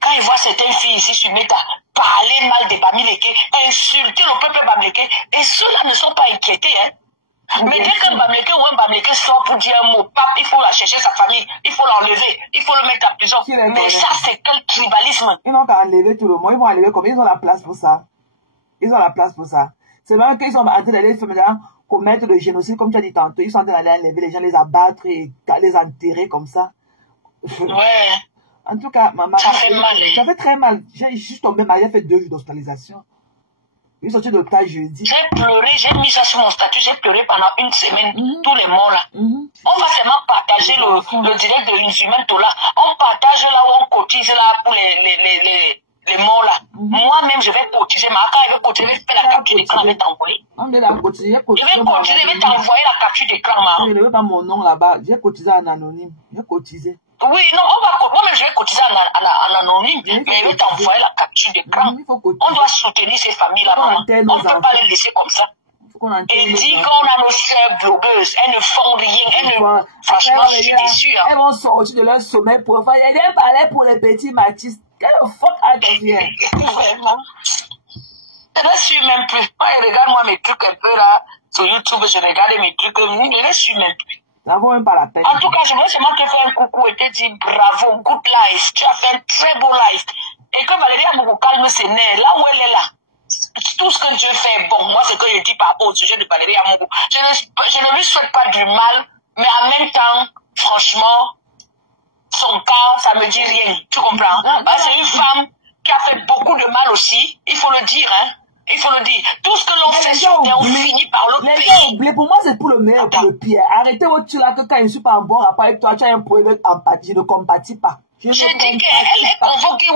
Quand ils voient certaines filles ici sur Meta parler mal des Bamileke, insulter le peuple Bamileke, et ceux-là ne sont pas inquiétés, hein. Mais dès qu'un Bamileke ou un Bamileke sort pour dire un mot, il faut la chercher sa famille, il faut l'enlever, il faut le mettre en prison. Mais ça, c'est quel tribalisme? Ils n'ont qu'à enlever tout le monde, ils vont enlever comme ils ont la place pour ça. Ils ont la place pour ça. C'est vrai qu'ils sont en train d'aller commettre le génocide, comme tu as dit tantôt. Ils sont en train d'aller enlever les gens, les abattre et les enterrer comme ça. Ouais. En tout cas, maman, ça fait mal. Ça fait très mal. J'ai juste tombé malade, j'ai fait 2 jours d'hospitalisation. Ils sont sortis de l'hôpital jeudi. J'ai pleuré, j'ai mis ça sur mon statut, j'ai pleuré pendant 1 semaine, tous les morts là. On va seulement partager le direct de l'Insumanto là. On partage là où on cotise là pour les morts là. Moi-même, je vais cotiser. Ma quand elle veut cotiser, je vais faire la capture d'écran, je vais t'envoyer. Je vais cotiser, je vais t'envoyer la capture d'écran, maman. Je ne veux pas mon nom là-bas. J'ai cotisé en anonyme. J'ai cotisé. Oui, non, moi-même je vais cotiser en anonyme, mais je vais t'envoyer la capture d'écran. On doit soutenir ces familles-là, maman. On ne peut pas les laisser comme ça. Et dit qu'on a nos sœurs blogueuses, elles ne font rien, franchement, je suis déçue. Elles vont sortir de leur sommeil pour faire. Il y a des palais pour les petits Mathis. Quel fuck out of here? Vraiment. Je ne suis même plus. Regarde-moi mes trucs un peu là, sur YouTube, je regarde mes trucs, je ne suis même plus. Ça vaut même pas la peine. En tout cas, je voulais seulement te faire un coucou et te dire bravo, good life. Tu as fait un très beau life. Et que Valérie Amougou calme ses nerfs, là où elle est là. Tout ce que Dieu fait est bon. Moi, c'est que je dis par rapport au sujet de Valérie Amougou. Je ne lui souhaite pas du mal, mais en même temps, franchement, son cas, ça me dit rien. Tu comprends? C'est une femme qui a fait beaucoup de mal aussi. Il faut le dire, hein. Il faut le dire. Tout ce que l'on fait sur terre, on finit par le payer. Pour moi, c'est pour le meilleur et pour le pire. Arrêtez votre là que quand je ne suis pas en bon rapport avec toi, tu as un problème d'empathie. Je ne compatis pas. Je dis qu'elle est convoquée,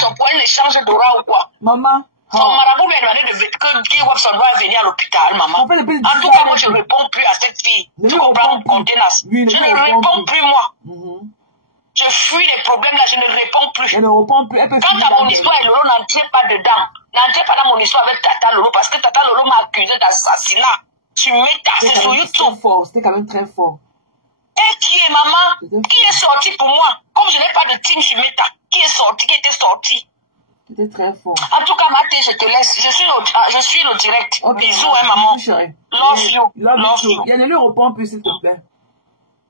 son point, elle change d'aura ou quoi. Maman. Son marabout lui a demandé que Watson doit venir à l'hôpital, maman. En tout cas, moi, je ne réponds plus à cette fille. Tu comprends mon contenance. Je ne réponds plus, moi. Je fuis les problèmes là, je ne réponds plus. Elle ne répond plus. Quant à mon histoire, Lolo n'entrait pas dedans. N'entrez pas dans mon histoire avec Tata Lolo parce que Tata Lolo m'a accusé d'assassinat. Tu m'étais sur YouTube. C'était quand même très fort. Et qui est maman? Qui est sorti pour moi? Comme je n'ai pas de team sur Meta. Qui est sorti? Qui était sorti? C'était très fort. En tout cas, Mathé, je te laisse. Je suis le direct. Okay. Bisous, hein, maman. Love you. Love you. Il ne lui répond plus, s'il te plaît.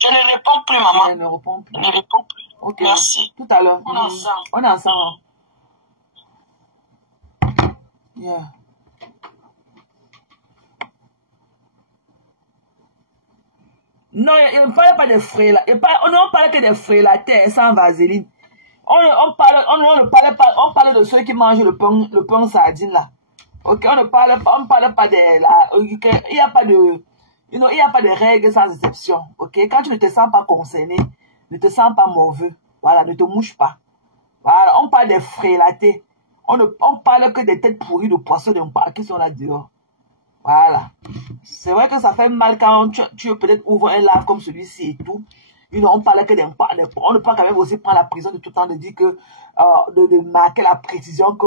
Je ne réponds plus, maman. Je ne réponds plus. Je ne réponds plus. Okay. Merci. Tout à l'heure. On est ensemble. On est ensemble. Yeah. Non, il ne parlait pas des frais là. On ne parlait que des frais là, sans vaseline. On parlait de ceux qui mangent le pain sardine là. Ok, on parlait pas de là. Il n'y a pas de. Il n'y a pas de règles sans exception, ok? Quand tu ne te sens pas concerné, ne te sens pas mauvais, voilà, ne te mouche pas. Voilà, on parle des frélatés. On parle que des têtes pourries de poissons qui sont là dehors. Voilà. C'est vrai que ça fait mal quand tu peut-être ouvres un live comme celui-ci et tout. on parlait que on ne peut quand même aussi prendre la prison de tout temps de dire que, de marquer la précision que,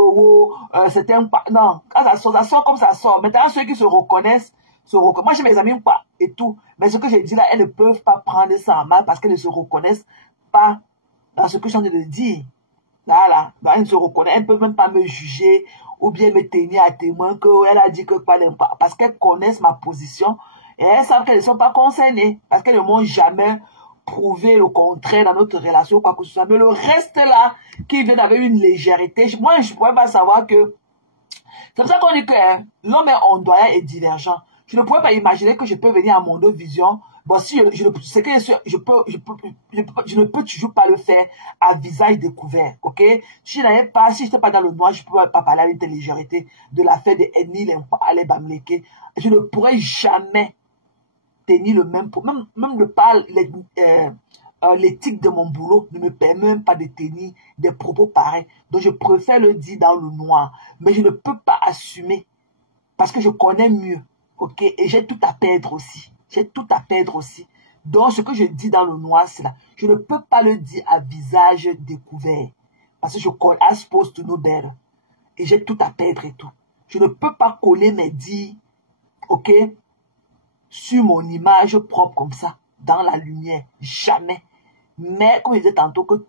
c'est un pas. Non, quand ça sort comme ça sort. Maintenant, ceux qui se reconnaissent, moi, je m'examine pas et tout. Mais ce que j'ai dit là, elles ne peuvent pas prendre ça en mal parce qu'elles ne se reconnaissent pas dans ce que je suis en train de dire. Voilà. Donc, elles ne se reconnaissent. Elles ne peuvent même pas me juger ou bien me tenir à témoin qu'elle a dit que pas d'impact. Parce qu'elles connaissent ma position et elles savent qu'elles ne sont pas concernées. Parce qu'elles ne m'ont jamais prouvé le contraire dans notre relation, quoi que ce soit. Mais le reste là, qui vient avec une légèreté, moi, je ne pourrais pas savoir que. C'est pour ça qu'on dit que l'homme est ondoyant et divergent. Je ne pourrais pas imaginer que je peux venir à mon deux vision. Bon, si je ne peux toujours pas le faire à visage découvert, ok? Si je n'étais pas dans le noir, je ne pourrais pas parler avec une légèreté de l'affaire de Eni, les Bamleke. Je ne pourrais jamais tenir le même, même de par l'éthique de mon boulot ne me permet même pas de tenir des propos pareils. Donc, je préfère le dire dans le noir. Mais je ne peux pas assumer parce que je connais mieux. Ok, et j'ai tout à perdre aussi. J'ai tout à perdre aussi. Donc, ce que je dis dans le noir, c'est là. Je ne peux pas le dire à visage découvert. Parce que je connais, I supposed to know better. Et j'ai tout à perdre et tout. Je ne peux pas coller mes dits, ok, sur mon image propre comme ça, dans la lumière. Jamais. Mais, comme je disais tantôt, que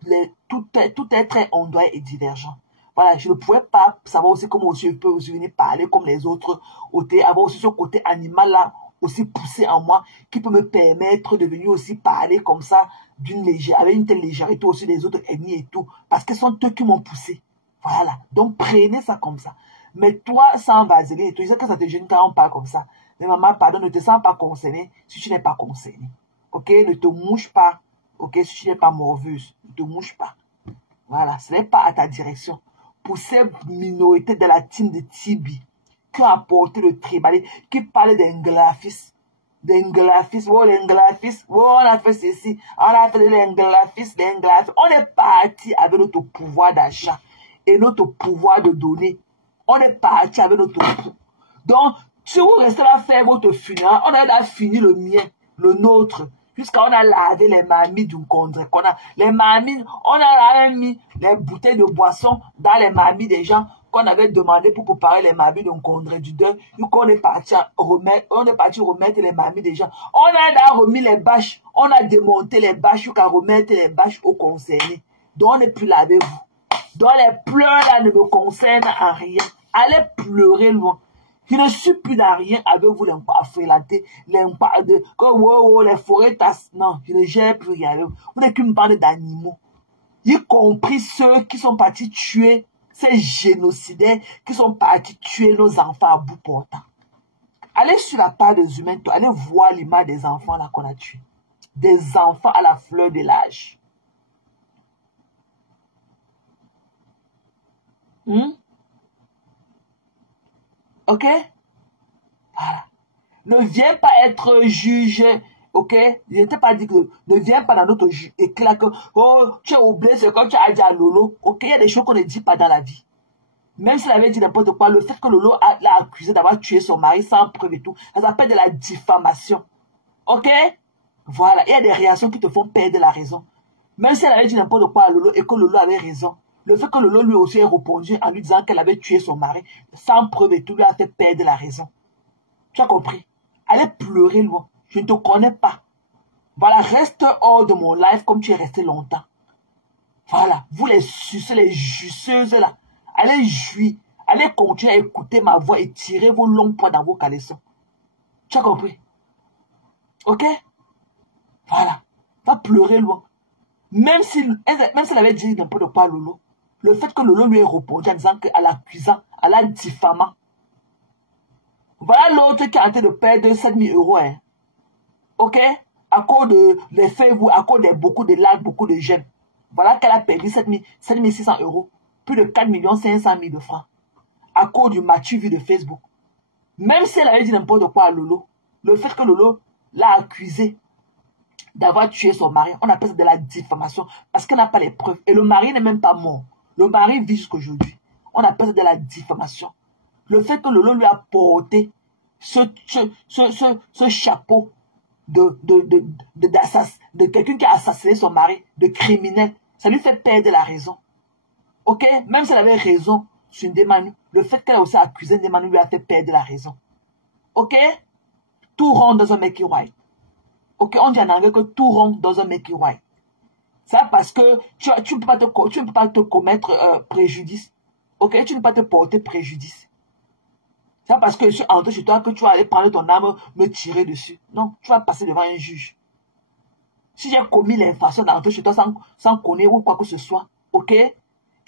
tout est très ondoyant et divergent. Voilà, je ne pouvais pas savoir aussi comment aussi je peux aussi venir parler comme les autres, avoir aussi ce côté animal là, aussi poussé en moi, qui peut me permettre de venir aussi parler comme ça, avec une telle légèreté aussi des autres ennemis et tout, parce que ce sont eux qui m'ont poussé. Voilà, donc prenez ça comme ça. Mais toi, sans vaseline, tu sais que ça te gêne quand on parle comme ça. Mais maman, pardon, ne te sens pas concerné si tu n'es pas concerné. Ok, ne te mouche pas. Ok, si tu n'es pas morveuse, ne te mouche pas. Voilà, ce n'est pas à ta direction. Pour ces minorités de la team de Tibi qui ont apporté le tribalisme, qui parlent d'englafisme. D'englafisme, l'englafisme, on a fait ceci, on a fait de l'englafisme. On est parti avec notre pouvoir d'achat et notre pouvoir de donner. On est parti avec notre pouvoir. Donc, si vous restez là faire votre funéraire, on a déjà fini le mien, le nôtre. Jusqu'à on a lavé les marmites du Condré. Les marmites, on a mis les bouteilles de boisson dans les marmites des gens qu'on avait demandé pour préparer les marmites du Condré du deuil. Donc on est parti remettre les marmites des gens. On a remis les bâches, on a démonté les bâches jusqu'à remettre les bâches aux concernés. Donc on n'est plus lavé vous. Donc les pleurs là ne me concernent en rien. Allez pleurer loin. Je ne suis plus dans rien avec vous, les forêts tassent. Non, je ne gère plus rien avec vous. Vous n'êtes qu'une bande d'animaux. Y compris ceux qui sont partis tuer ces génocidaires, qui sont partis tuer nos enfants à bout portant. Allez sur la part des humains, allez voir l'image des enfants là qu'on a tués. Des enfants à la fleur de l'âge. Ok? Voilà. Ne viens pas être juge, ok? Je ne t'ai pas dit que ne viens pas dans notre éclat que, oh, tu as oublié ce que tu as dit à Lolo. Ok, il y a des choses qu'on ne dit pas dans la vie. Même s'il avait dit n'importe quoi, le fait que Lolo l'a accusé d'avoir tué son mari sans preuve et tout, ça s'appelle de la diffamation. Ok? Voilà, il y a des réactions qui te font perdre la raison. Même si elle avait dit n'importe quoi à Lolo et que Lolo avait raison, le fait que Lolo lui aussi ait répondu en lui disant qu'elle avait tué son mari sans preuve et tout lui a fait perdre la raison. Tu as compris? Allez pleurer loin. Je ne te connais pas. Voilà, reste hors de mon live comme tu es resté longtemps. Voilà, vous les suceux, les jusseuses là, allez jouir. Allez continuer à écouter ma voix et tirer vos longs poids dans vos caleçons. Tu as compris? Ok? Voilà. Va pleurer loin. Même s'il avait dit n'importe quoi à Lolo, le fait que Lolo lui ait répondu en disant qu'à l'accusant, à la diffamant. Voilà l'autre qui est en train de perdre 7 000 euros. Hein. Ok? À cause de les Facebook, à cause de beaucoup de likes, beaucoup de j'aime. Voilà qu'elle a perdu 7 600 euros. Plus de 4 500 000 de francs. À cause du match vu de Facebook. Même si elle avait dit n'importe quoi à Lolo, le fait que Lolo l'a accusé d'avoir tué son mari, on appelle ça de la diffamation parce qu'elle n'a pas les preuves. Et le mari n'est même pas mort. Le mari vit jusqu'aujourd'hui. On appelle ça de la diffamation. Le fait que Lolo lui a porté ce chapeau de quelqu'un qui a assassiné son mari, de criminel, ça lui fait perdre la raison. Ok? Même si elle avait raison sur Ndemanu, le fait qu'elle a aussi accusé Ndemanu lui a fait perdre la raison. Ok? Tout rentre dans un Make It Right. Ok? On dit en anglais que tout rentre dans un Make It Right. C'est parce que tu ne peux pas te commettre préjudice. Ok? Tu ne peux pas te porter préjudice. C'est parce que je suis entré chez toi que tu vas aller prendre ton arme, me tirer dessus. Non, tu vas passer devant un juge. Si j'ai commis l'infraction d'entrer chez toi sans connaître ou quoi que ce soit, ok?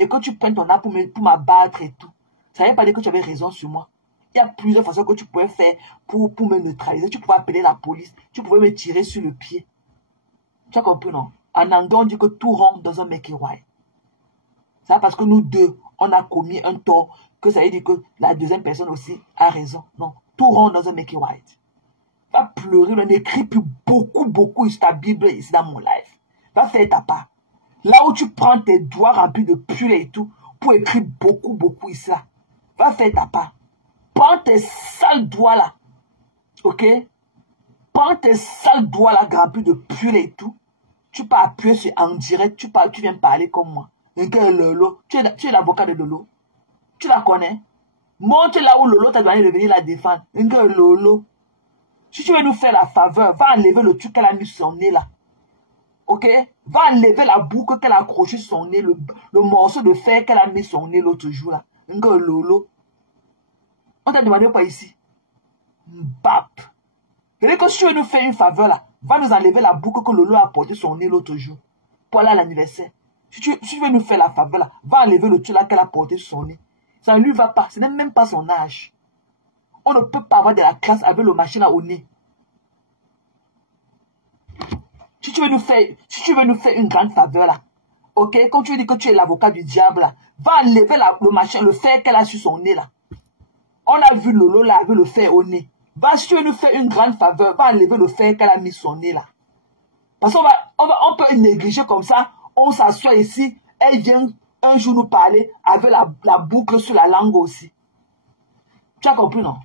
Et que tu prennes ton arme pour m'abattre et tout. Ça ne veut pas dire que tu avais raison sur moi. Il y a plusieurs façons que tu pouvais faire pour me neutraliser. Tu pouvais appeler la police. Tu pouvais me tirer sur le pied. Tu as compris, non? En anglais, on dit que tout rentre dans un Make It Right. C'est parce que nous deux, on a commis un tort, que ça veut dire que la deuxième personne aussi a raison. Non, tout rentre dans un Make It Right. Va pleurer, on n'écrit plus beaucoup sur ta Bible ici dans mon live. Va faire ta part. Là où tu prends tes doigts remplis de pull et tout, pour écrire beaucoup ici là. Va faire ta part. Prends tes sales doigts là. Ok? Prends tes sales doigts là remplis de pull et tout. Tu peux appuyer sur en direct, tu viens parler comme moi. Lolo, tu es l'avocat de Lolo. Tu la connais? Monte là où Lolo t'a donné de venir la défendre. Lolo. Si tu veux nous faire la faveur, va enlever le truc qu'elle a mis sur son nez là. Ok? Va enlever la boucle qu'elle a accrochée sur son nez, le morceau de fer qu'elle a mis sur son nez l'autre jour là. Lolo. On t'a demandé quoi ici? Bap. C'est-à-dire que si tu veux nous faire une faveur là, va nous enlever la boucle que Lolo a portée sur son nez l'autre jour. Pour aller à l'anniversaire. Si tu veux nous faire la faveur là, va enlever le truc là qu'elle a porté sur son nez. Ça ne lui va pas. Ce n'est même pas son âge. On ne peut pas avoir de la classe avec le machin là au nez. Si tu veux nous faire une grande faveur là, ok, quand tu dis que tu es l'avocat du diable là, va enlever le machin, le fer qu'elle a sur son nez là. On a vu Lolo là avec le fer au nez. Va, si tu veux nous faire une grande faveur, va enlever le fer qu'elle a mis sur son nez là. Parce qu'on peut négliger comme ça, on s'assoit ici, elle vient un jour nous parler avec la boucle sur la langue aussi. Tu as compris, non?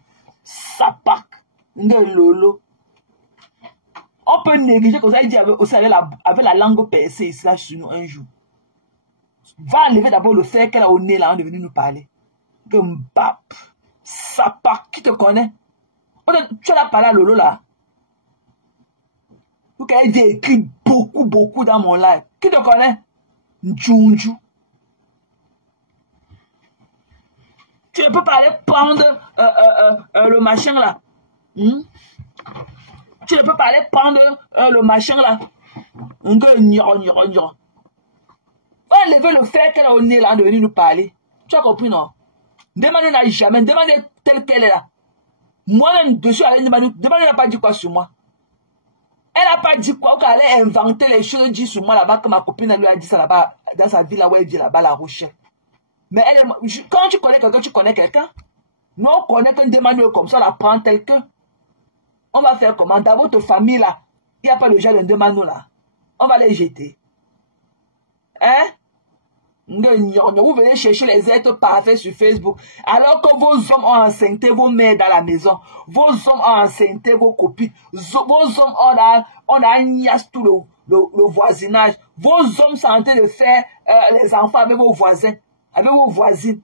Sapak, Lolo. On peut négliger comme ça, il dit aussi avec la langue percée ici là sur nous un jour. Va enlever d'abord le fer qu'elle a au nez là, on est venu nous parler. Bap, Sapak, qui te connaît? Tu as parlé à Lolo là. Donc elle dit écrit beaucoup dans mon live. Qui te connaît? Njunju. Tu ne peux pas aller prendre le machin là. Tu ne peux pas aller prendre le machin là. Va enlever le fer qu'elle a au nez là de venir nous parler. Tu as compris, non? Demandez n'a jamais. Demandez telle qu'elle est là. Moi-même, dessus, elle n'a pas dit quoi sur moi. Elle n'a pas dit quoi, qu'elle allait inventer les choses, dit sur moi là-bas, que ma copine elle lui a dit ça là-bas, dans sa ville là où elle vit là-bas, La Rochelle. Mais quand tu connais quelqu'un, tu connais quelqu'un. Nous, on connaît qu'un Ndemanu comme ça, on la prend tel que. On va faire comment? Dans votre famille là, il n'y a pas de genre de Ndemanu là. On va les jeter. Hein? Vous venez chercher les êtres parfaits sur Facebook. Alors que vos hommes ont enceinté vos mères dans la maison. Vos hommes ont enceinté vos copines. Vos hommes ont agnassé tout le voisinage. Vos hommes sont en train de faire les enfants avec vos voisins. Avec vos voisines.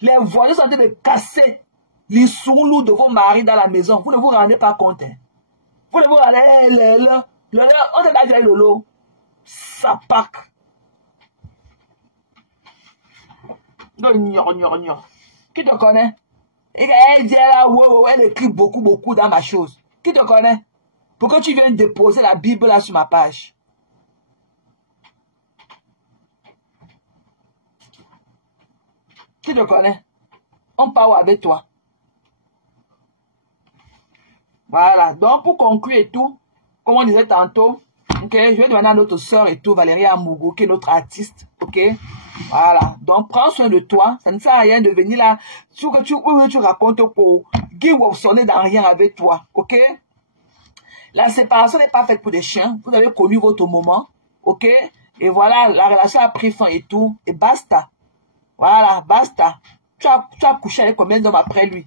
Les voisins sont en train de casser les sous-loups de vos maris dans la maison. Vous ne vous rendez pas compte. Hein? Vous ne vous rendez pas compte. On te dit Lolo. Sapak. Qui te connaît? Elle dit, elle écrit beaucoup dans ma chose. Qui te connaît? Pourquoi tu viens déposer la Bible là sur ma page? Qui te connaît? On parle avec toi. Voilà. Donc, pour conclure et tout, comme on disait tantôt, ok, je vais demander à notre soeur et tout, Valérie Amougou, qui est notre artiste, ok? Voilà. Donc, prends soin de toi. Ça ne sert à rien de venir là. Tu racontes pour Guy sonner dans rien avec toi. Ok? La séparation n'est pas faite pour des chiens. Vous avez connu votre moment. Ok? Et voilà, la relation a pris fin et tout. Et basta. Voilà, basta. Tu as couché avec combien d'hommes après lui?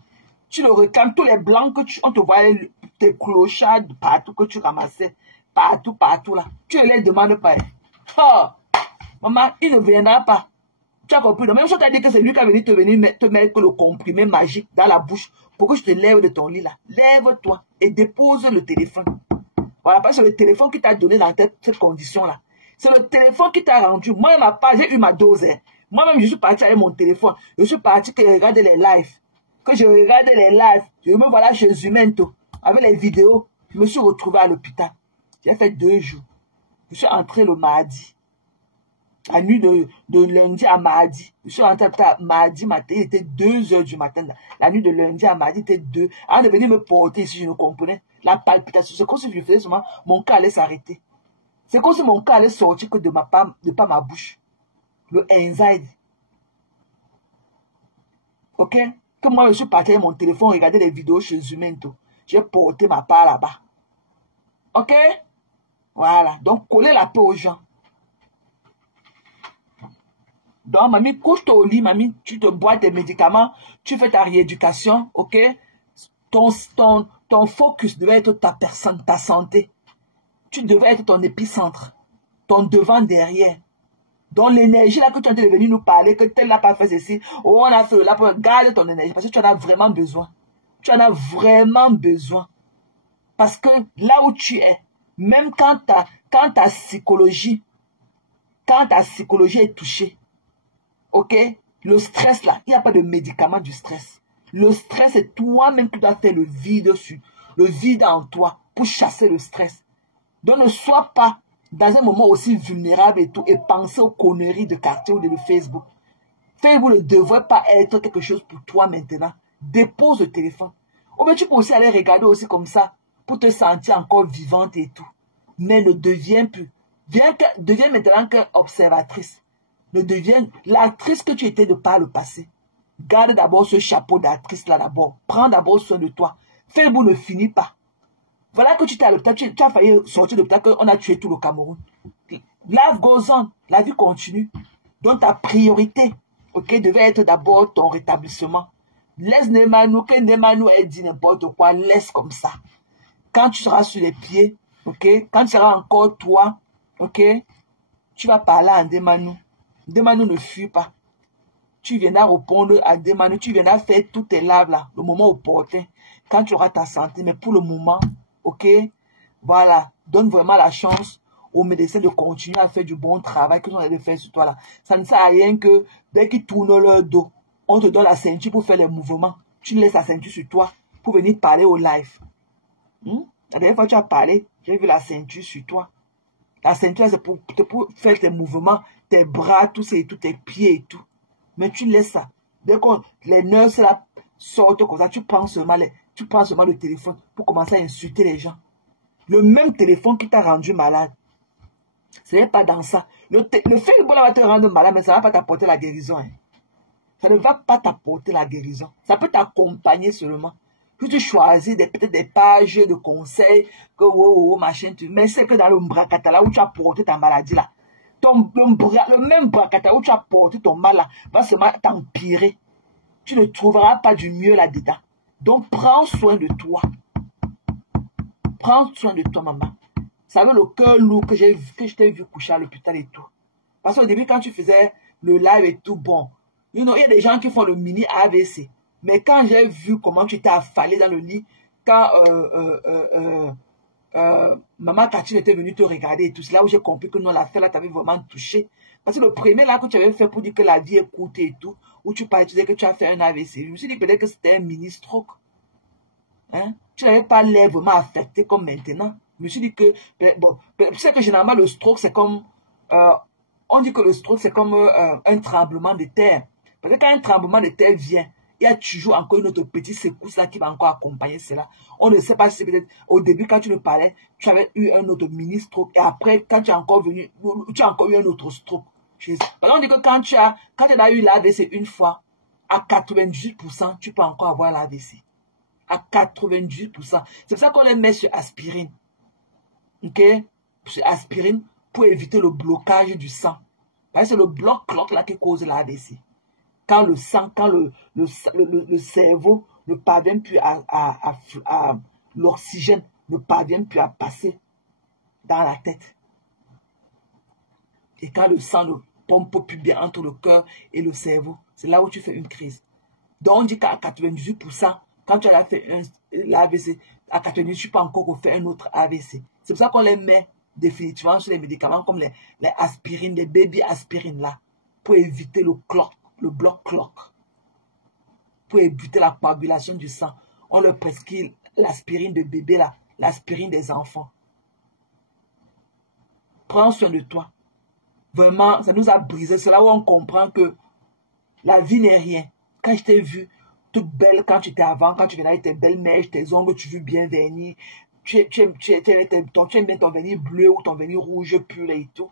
Tu le réclames, tous les blancs que on te voyait, tes clochards partout que tu ramassais. partout, partout là. Tu ne les demandes pas. Oh, maman, il ne viendra pas. Tu as compris? Donc, même si tu as dit que c'est lui qui a venu te mettre le comprimé magique dans la bouche pour que je te lève de ton lit là. Lève-toi et dépose le téléphone. Voilà, parce que c'est le téléphone qui t'a donné dans cette condition-là. C'est le téléphone qui t'a rendu. Moi, j'ai eu ma dose. Hein. Moi-même, je suis parti avec mon téléphone. Je suis parti que je regardais les lives. Que je regardais les lives. Je me voilà chez Zumento. Avec les vidéos, je me suis retrouvé à l'hôpital. J'ai fait 2 jours. Je suis entré le mardi. La nuit de lundi à mardi. Je suis rentré mardi matin. Il était 2 h du matin. La nuit de lundi à mardi, il était 2. Avant de venir me porter ici, je ne comprenais. La palpitation. C'est comme si je faisais seulement, mon cœur allait s'arrêter. C'est comme si mon cœur allait sortir que de pas ma bouche. Le anxiety. Ok? Comme moi, je suis parti avec mon téléphone, regarder les vidéos chez Zumento. J'ai porté ma part là-bas. Ok? Voilà. Donc, coller la paix aux gens. Donc, mamie, couche-toi au lit, mamie, tu te bois tes médicaments, tu fais ta rééducation, ok? Ton focus devait être ta personne, ta santé. Tu devais être ton épicentre, ton devant, derrière. Donc, l'énergie là que tu es en train de venir nous parler, que tel n'a pas fait ceci, ou on a fait là, garde ton énergie, parce que tu en as vraiment besoin. Tu en as vraiment besoin. Parce que là où tu es, même quand ta psychologie est touchée, ok, le stress là, il n'y a pas de médicament du stress. Le stress, c'est toi-même qui dois faire le vide en toi pour chasser le stress. Donc ne sois pas dans un moment aussi vulnérable et tout, et penser aux conneries de quartier ou de Facebook. Facebook ne devrait pas être quelque chose pour toi maintenant. Dépose le téléphone. Ou bien tu peux aussi aller regarder aussi comme ça, pour te sentir encore vivante et tout. Mais ne deviens plus. Deviens maintenant qu'observatrice. Ne deviens l'actrice que tu étais de par le passé. Garde d'abord ce chapeau d'actrice là d'abord. Prends d'abord soin de toi. Facebook ne finit pas. Voilà que tu t'es à l'hôpital, tu as failli sortir de l'hôpital, qu'on a tué tout le Cameroun. Life goes on. La vie continue. Donc ta priorité, ok, devait être d'abord ton rétablissement. Laisse Nemanou, que Nemanou ait dit n'importe quoi, laisse comme ça. Quand tu seras sur les pieds, ok, quand tu seras encore toi, ok, tu vas parler à Nemanou. Nemanou ne fuit pas. Tu viendras répondre à Nemanou, tu viendras faire toutes tes laves là, le moment opportun, quand tu auras ta santé. Mais pour le moment, ok, voilà, donne vraiment la chance aux médecins de continuer à faire du bon travail qu'ils ont de faire sur toi là. Ça ne sert à rien que dès qu'ils tournent leur dos, on te donne la ceinture pour faire les mouvements. Tu laisses la ceinture sur toi pour venir parler au live. La dernière fois que tu as parlé, j'ai vu la ceinture sur toi. La ceinture, c'est pour faire tes mouvements, tes bras, tout ça et tout, tes pieds et tout. Mais tu laisses ça. Dès que les nurses là sortent comme ça, tu prends seulement le téléphone pour commencer à insulter les gens. Le même téléphone qui t'a rendu malade. Ce n'est pas dans ça. Le Facebook va te rendre malade, mais ça ne va pas t'apporter la guérison. Hein. Ça ne va pas t'apporter la guérison. Ça peut t'accompagner seulement. Puis tu choisis peut-être des pages de conseils, que machin, mais c'est que dans le bracata là où tu as porté ta maladie là, le même bracata où tu as porté ton mal là, va seulement t'empirer. Tu ne trouveras pas du mieux là-dedans. Donc prends soin de toi. Prends soin de toi, maman. Ça veut le cœur lourd que je t'ai vu coucher à l'hôpital et tout. Parce qu'au début, quand tu faisais le live et tout, bon, il y a des gens qui font le mini AVC. Mais quand j'ai vu comment tu t'es affalé dans le lit, quand maman Cathy était venue te regarder et tout, c'est là où j'ai compris que non, l'affaire là t'avait vraiment touché. Parce que le premier là que tu avais fait pour dire que la vie est courte et tout, où tu parlais, tu disais que tu as fait un AVC. Je me suis dit peut-être que c'était un mini stroke. Hein? Tu n'avais pas l'air vraiment affecté comme maintenant. Je me suis dit que, bon, tu sais que généralement le stroke c'est comme, on dit que le stroke c'est comme un tremblement de terre. Parce que quand un tremblement de terre vient, il y a toujours encore une autre petite secousse là qui va encore accompagner cela. On ne sait pas si c'est peut-être au début quand tu le parlais, tu avais eu un autre mini stroke et après quand tu es encore venu, tu as encore eu un autre stroke. Alors on dit que quand tu as eu l'AVC une fois, à 98%, tu peux encore avoir l'AVC. À 98%. C'est pour ça qu'on les met sur aspirine. Ok? Sur aspirine pour éviter le blocage du sang. Parce que c'est le bloc-cloque là qui cause l'AVC. Quand le sang, quand le cerveau ne parvient plus à l'oxygène ne parvient plus à passer. dans la tête. Et quand le sang ne pompe plus bien entre le cœur et le cerveau, c'est là où tu fais une crise. Donc on dit qu'à 98%, quand tu as fait l'AVC, à 98%, tu peux encore refaire un autre AVC. C'est pour ça qu'on les met définitivement sur les médicaments comme les aspirines, les baby aspirines là, pour éviter le bloc clock, pour éviter la coagulation du sang. On leur prescrit l'aspirine de bébé là, l'aspirine des enfants. Prends soin de toi. Vraiment, ça nous a brisé. C'est là où on comprend que la vie n'est rien. Quand je t'ai vu toute belle, quand tu étais avant, quand tu venais avec tes belles mèches, tes ongles, tu veux bien vernis, tu aimes bien ton vernis bleu ou ton vernis rouge pur et tout,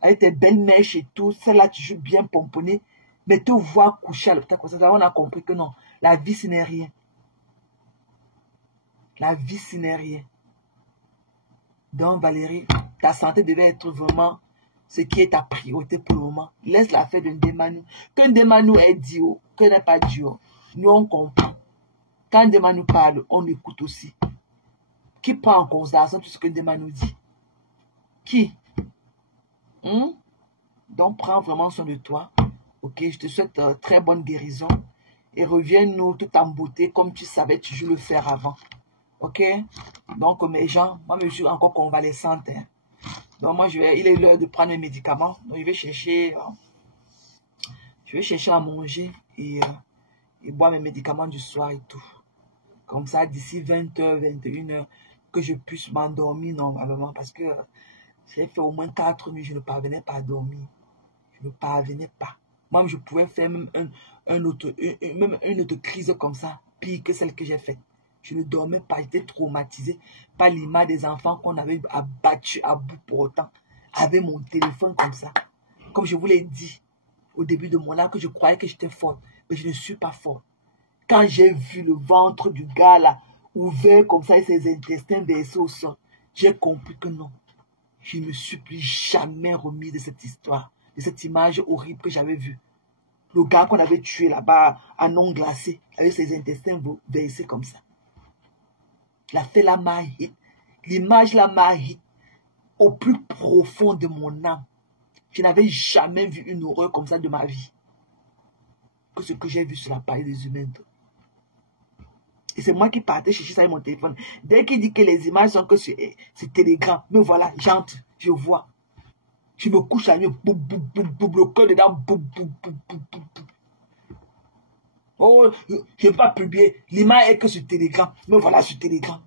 avec tes belles mèches et tout, celle-là, tu joues bien pomponné, mais te voir coucher à l'hôpital comme ça, on a compris que non, la vie, ce n'est rien. La vie, ce n'est rien. Donc, Valérie, ta santé devait être vraiment ce qui est ta priorité pour le moment. Laisse la fête d'un Ndemanou. Que Ndemanou est dit, que n'est pas dit. Nous, on comprend. Quand Ndemanou parle, on écoute aussi. Qui prend en considération tout ce que Ndemanou dit? Qui? Donc, prends vraiment soin de toi. Ok, je te souhaite très bonne guérison. Et reviens-nous tout en beauté comme tu savais toujours le faire avant. Ok? Donc, mes gens, moi, je suis encore convalescente. Hein. Donc, moi, il est l'heure de prendre mes médicaments. Donc, je vais chercher à manger et boire mes médicaments du soir et tout. Comme ça, d'ici 20h, 21h, que je puisse m'endormir normalement. Parce que j'ai fait au moins 4 nuits, je ne parvenais pas à dormir. Je ne parvenais pas. Moi, je pouvais faire même une autre crise comme ça, pire que celle que j'ai faite. Je ne dormais pas, j'étais traumatisée par l'image des enfants qu'on avait abattus à bout pour autant, avec mon téléphone comme ça. Comme je vous l'ai dit au début de mon âge, que je croyais que j'étais forte, mais je ne suis pas forte. Quand j'ai vu le ventre du gars là, ouvert comme ça et ses intestins versés au sol, j'ai compris que non. Je ne me suis plus jamais remis de cette histoire, de cette image horrible que j'avais vue. Le gars qu'on avait tué là-bas, à non glacé, avec ses intestins versés comme ça. La fait la magie. L'image la magie. Au plus profond de mon âme. Je n'avais jamais vu une horreur comme ça de ma vie. Que ce que j'ai vu sur la paille des humains. Et c'est moi qui partais chercher ça avec mon téléphone. Dès qu'il dit que les images sont que sur Telegram, me voilà, j'entre, je vois. Je me couche la nuit, boum, boum, boum, boum, le cœur dedans, boum, boum, boum, boum, boum, boum. Oh, je ne vais pas publier. L'image est que sur Telegram. Me voilà sur Telegram.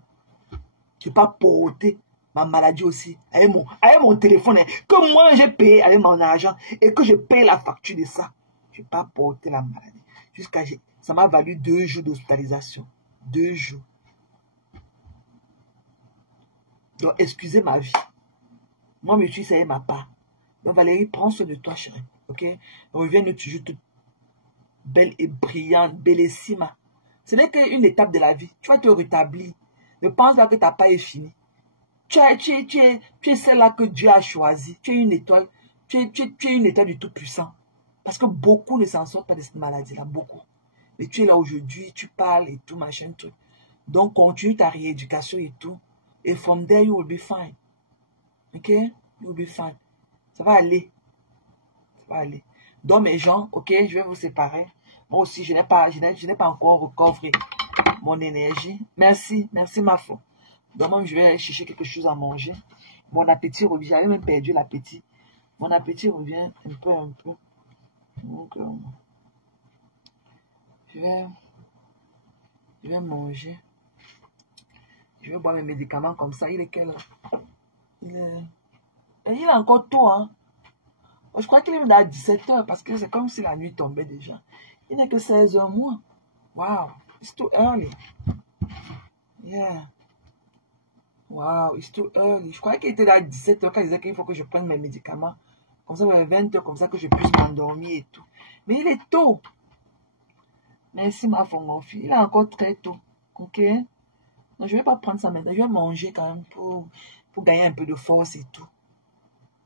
Je ne vais pas porter ma maladie aussi avec mon téléphone. Que moi j'ai payé avec mon argent et que je paye la facture de ça. Je ne vais pas porter la maladie. Jusqu'à ça m'a valu 2 jours d'hospitalisation. 2 jours. Donc, excusez ma vie. Moi, je suis ça ma part. Donc, Valérie, prends soin de toi, chérie. Ok? Reviens-nous toujours toute belle et brillante, bellissima. Ce n'est qu'une étape de la vie. Tu vas te rétablir. Ne pense pas que ta part est finie. Tu es celle-là que Dieu a choisie. Tu es une étoile. Tu es une étoile du Tout-Puissant. Parce que beaucoup ne s'en sortent pas de cette maladie-là. Beaucoup. Mais tu es là aujourd'hui, tu parles et tout, machin, tout. Donc, continue ta rééducation et tout. Et from there, you will be fine. Ok? You will be fine. Ça va aller. Ça va aller. Donc, mes gens, ok, je vais vous séparer. Moi aussi, je n'ai pas encore recouvré mon énergie. Merci, merci ma foi. Donc, moi, je vais chercher quelque chose à manger. Mon appétit revient. J'avais même perdu l'appétit. Mon appétit revient un peu. Donc, je vais manger. Je vais boire mes médicaments comme ça. Il est quelle heure? Il est encore tôt, hein. Je crois qu'il est à 17h parce que c'est comme si la nuit tombait déjà. Il n'est que 16h moins. Wow, it's too early. Yeah. Wow, it's too early. Je croyais qu'il était à 17h quand il disait qu'il faut que je prenne mes médicaments. Comme ça, vers 20h, comme ça que je puisse m'endormir et tout. Mais il est tôt. Merci, ma fille, mon fils. Il est encore très tôt. Ok? Donc, je ne vais pas prendre ça maintenant. Je vais manger quand même pour gagner un peu de force et tout.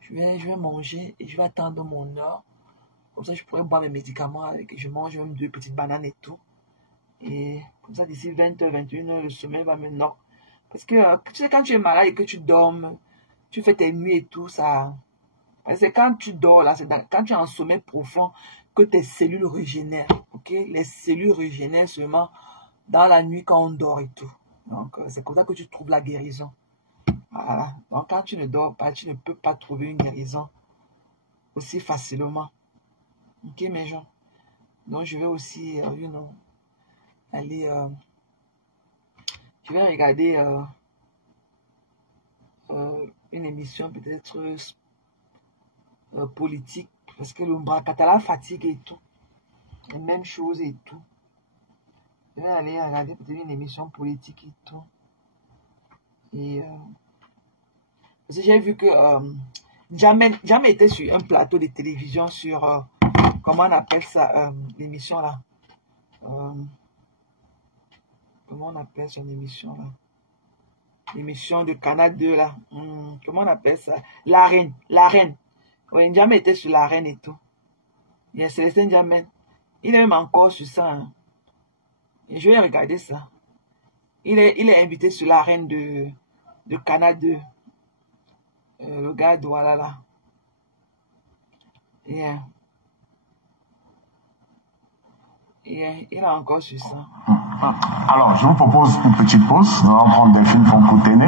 Je vais manger et je vais attendre mon heure. Comme ça, je pourrais boire mes médicaments et que je mange même 2 petites bananes et tout. Et comme ça, d'ici 20h, 21h, le sommeil va me knock. Parce que tu sais, quand tu es malade et que tu dormes, tu fais tes nuits et tout, ça... C'est quand tu dors, là, quand tu es en sommeil profond, que tes cellules régénèrent, ok? Les cellules régénèrent seulement dans la nuit quand on dort et tout. Donc, c'est comme ça que tu trouves la guérison. Voilà. Donc, quand tu ne dors pas, tu ne peux pas trouver une guérison aussi facilement. Ok, mes gens? Donc, je vais aussi, you know, aller... je vais regarder une émission peut-être politique, parce que le Mbrakatala fatigue et tout. Les mêmes choses et tout. Je vais aller regarder peut-être une émission politique et tout. Et parce que j'ai vu que jamais été sur un plateau de télévision sur comment on appelle ça, l'émission là. Comment on appelle cette émission là? L'émission de Canal 2 là. Comment on appelle ça? La Reine. La Reine. Oui, jamais été sur La Reine et tout. Il y a Célestin Jamais. Il est même encore sur ça. Hein. Et je vais regarder ça. Il est invité sur La Reine de Canal 2. Le gars, voilà là. Yeah. Il est encore sur ça. Alors, je vous propose une petite pause. Nous allons prendre des films Fonkouténé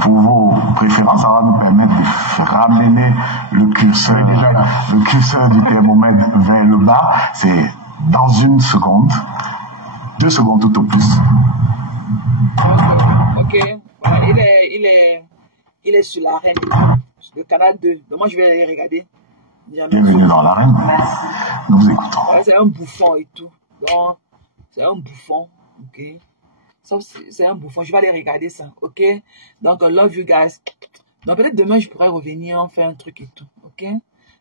pour vos préférences. Ça va nous permettre de ramener le curseur du thermomètre vers le bas. C'est dans une seconde. 2 secondes tout au plus. Ok. Voilà, il est sur La Reine, sur le Canal 2. Donc moi, je vais aller regarder. Bienvenue dans La Reine. Nous vous écoutons. Ouais, c'est un bouffon et tout. Donc, c'est un bouffon. Ok. C'est un bouffon. Je vais aller regarder ça. Ok. Donc, love you guys. Donc, peut-être demain, je pourrais revenir, faire un truc et tout. Ok.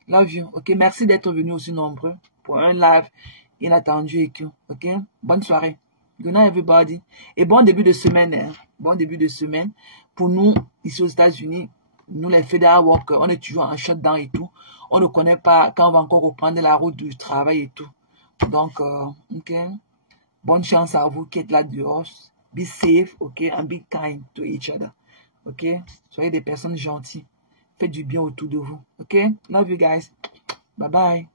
Love you. Ok. Merci d'être venus aussi nombreux pour un live inattendu et tout. Ok. Bonne soirée. Good night, everybody. Et bon début de semaine. Hein. Bon début de semaine. Pour nous, ici aux États-Unis, nous, les federal workers, on est toujours en shutdown et tout. On ne connaît pas quand on va encore reprendre la route du travail et tout. Donc, ok. Bonne chance à vous qui êtes là dehors. Be safe, ok, and be kind to each other. Ok. Soyez des personnes gentilles. Faites du bien autour de vous. Ok. Love you guys. Bye bye.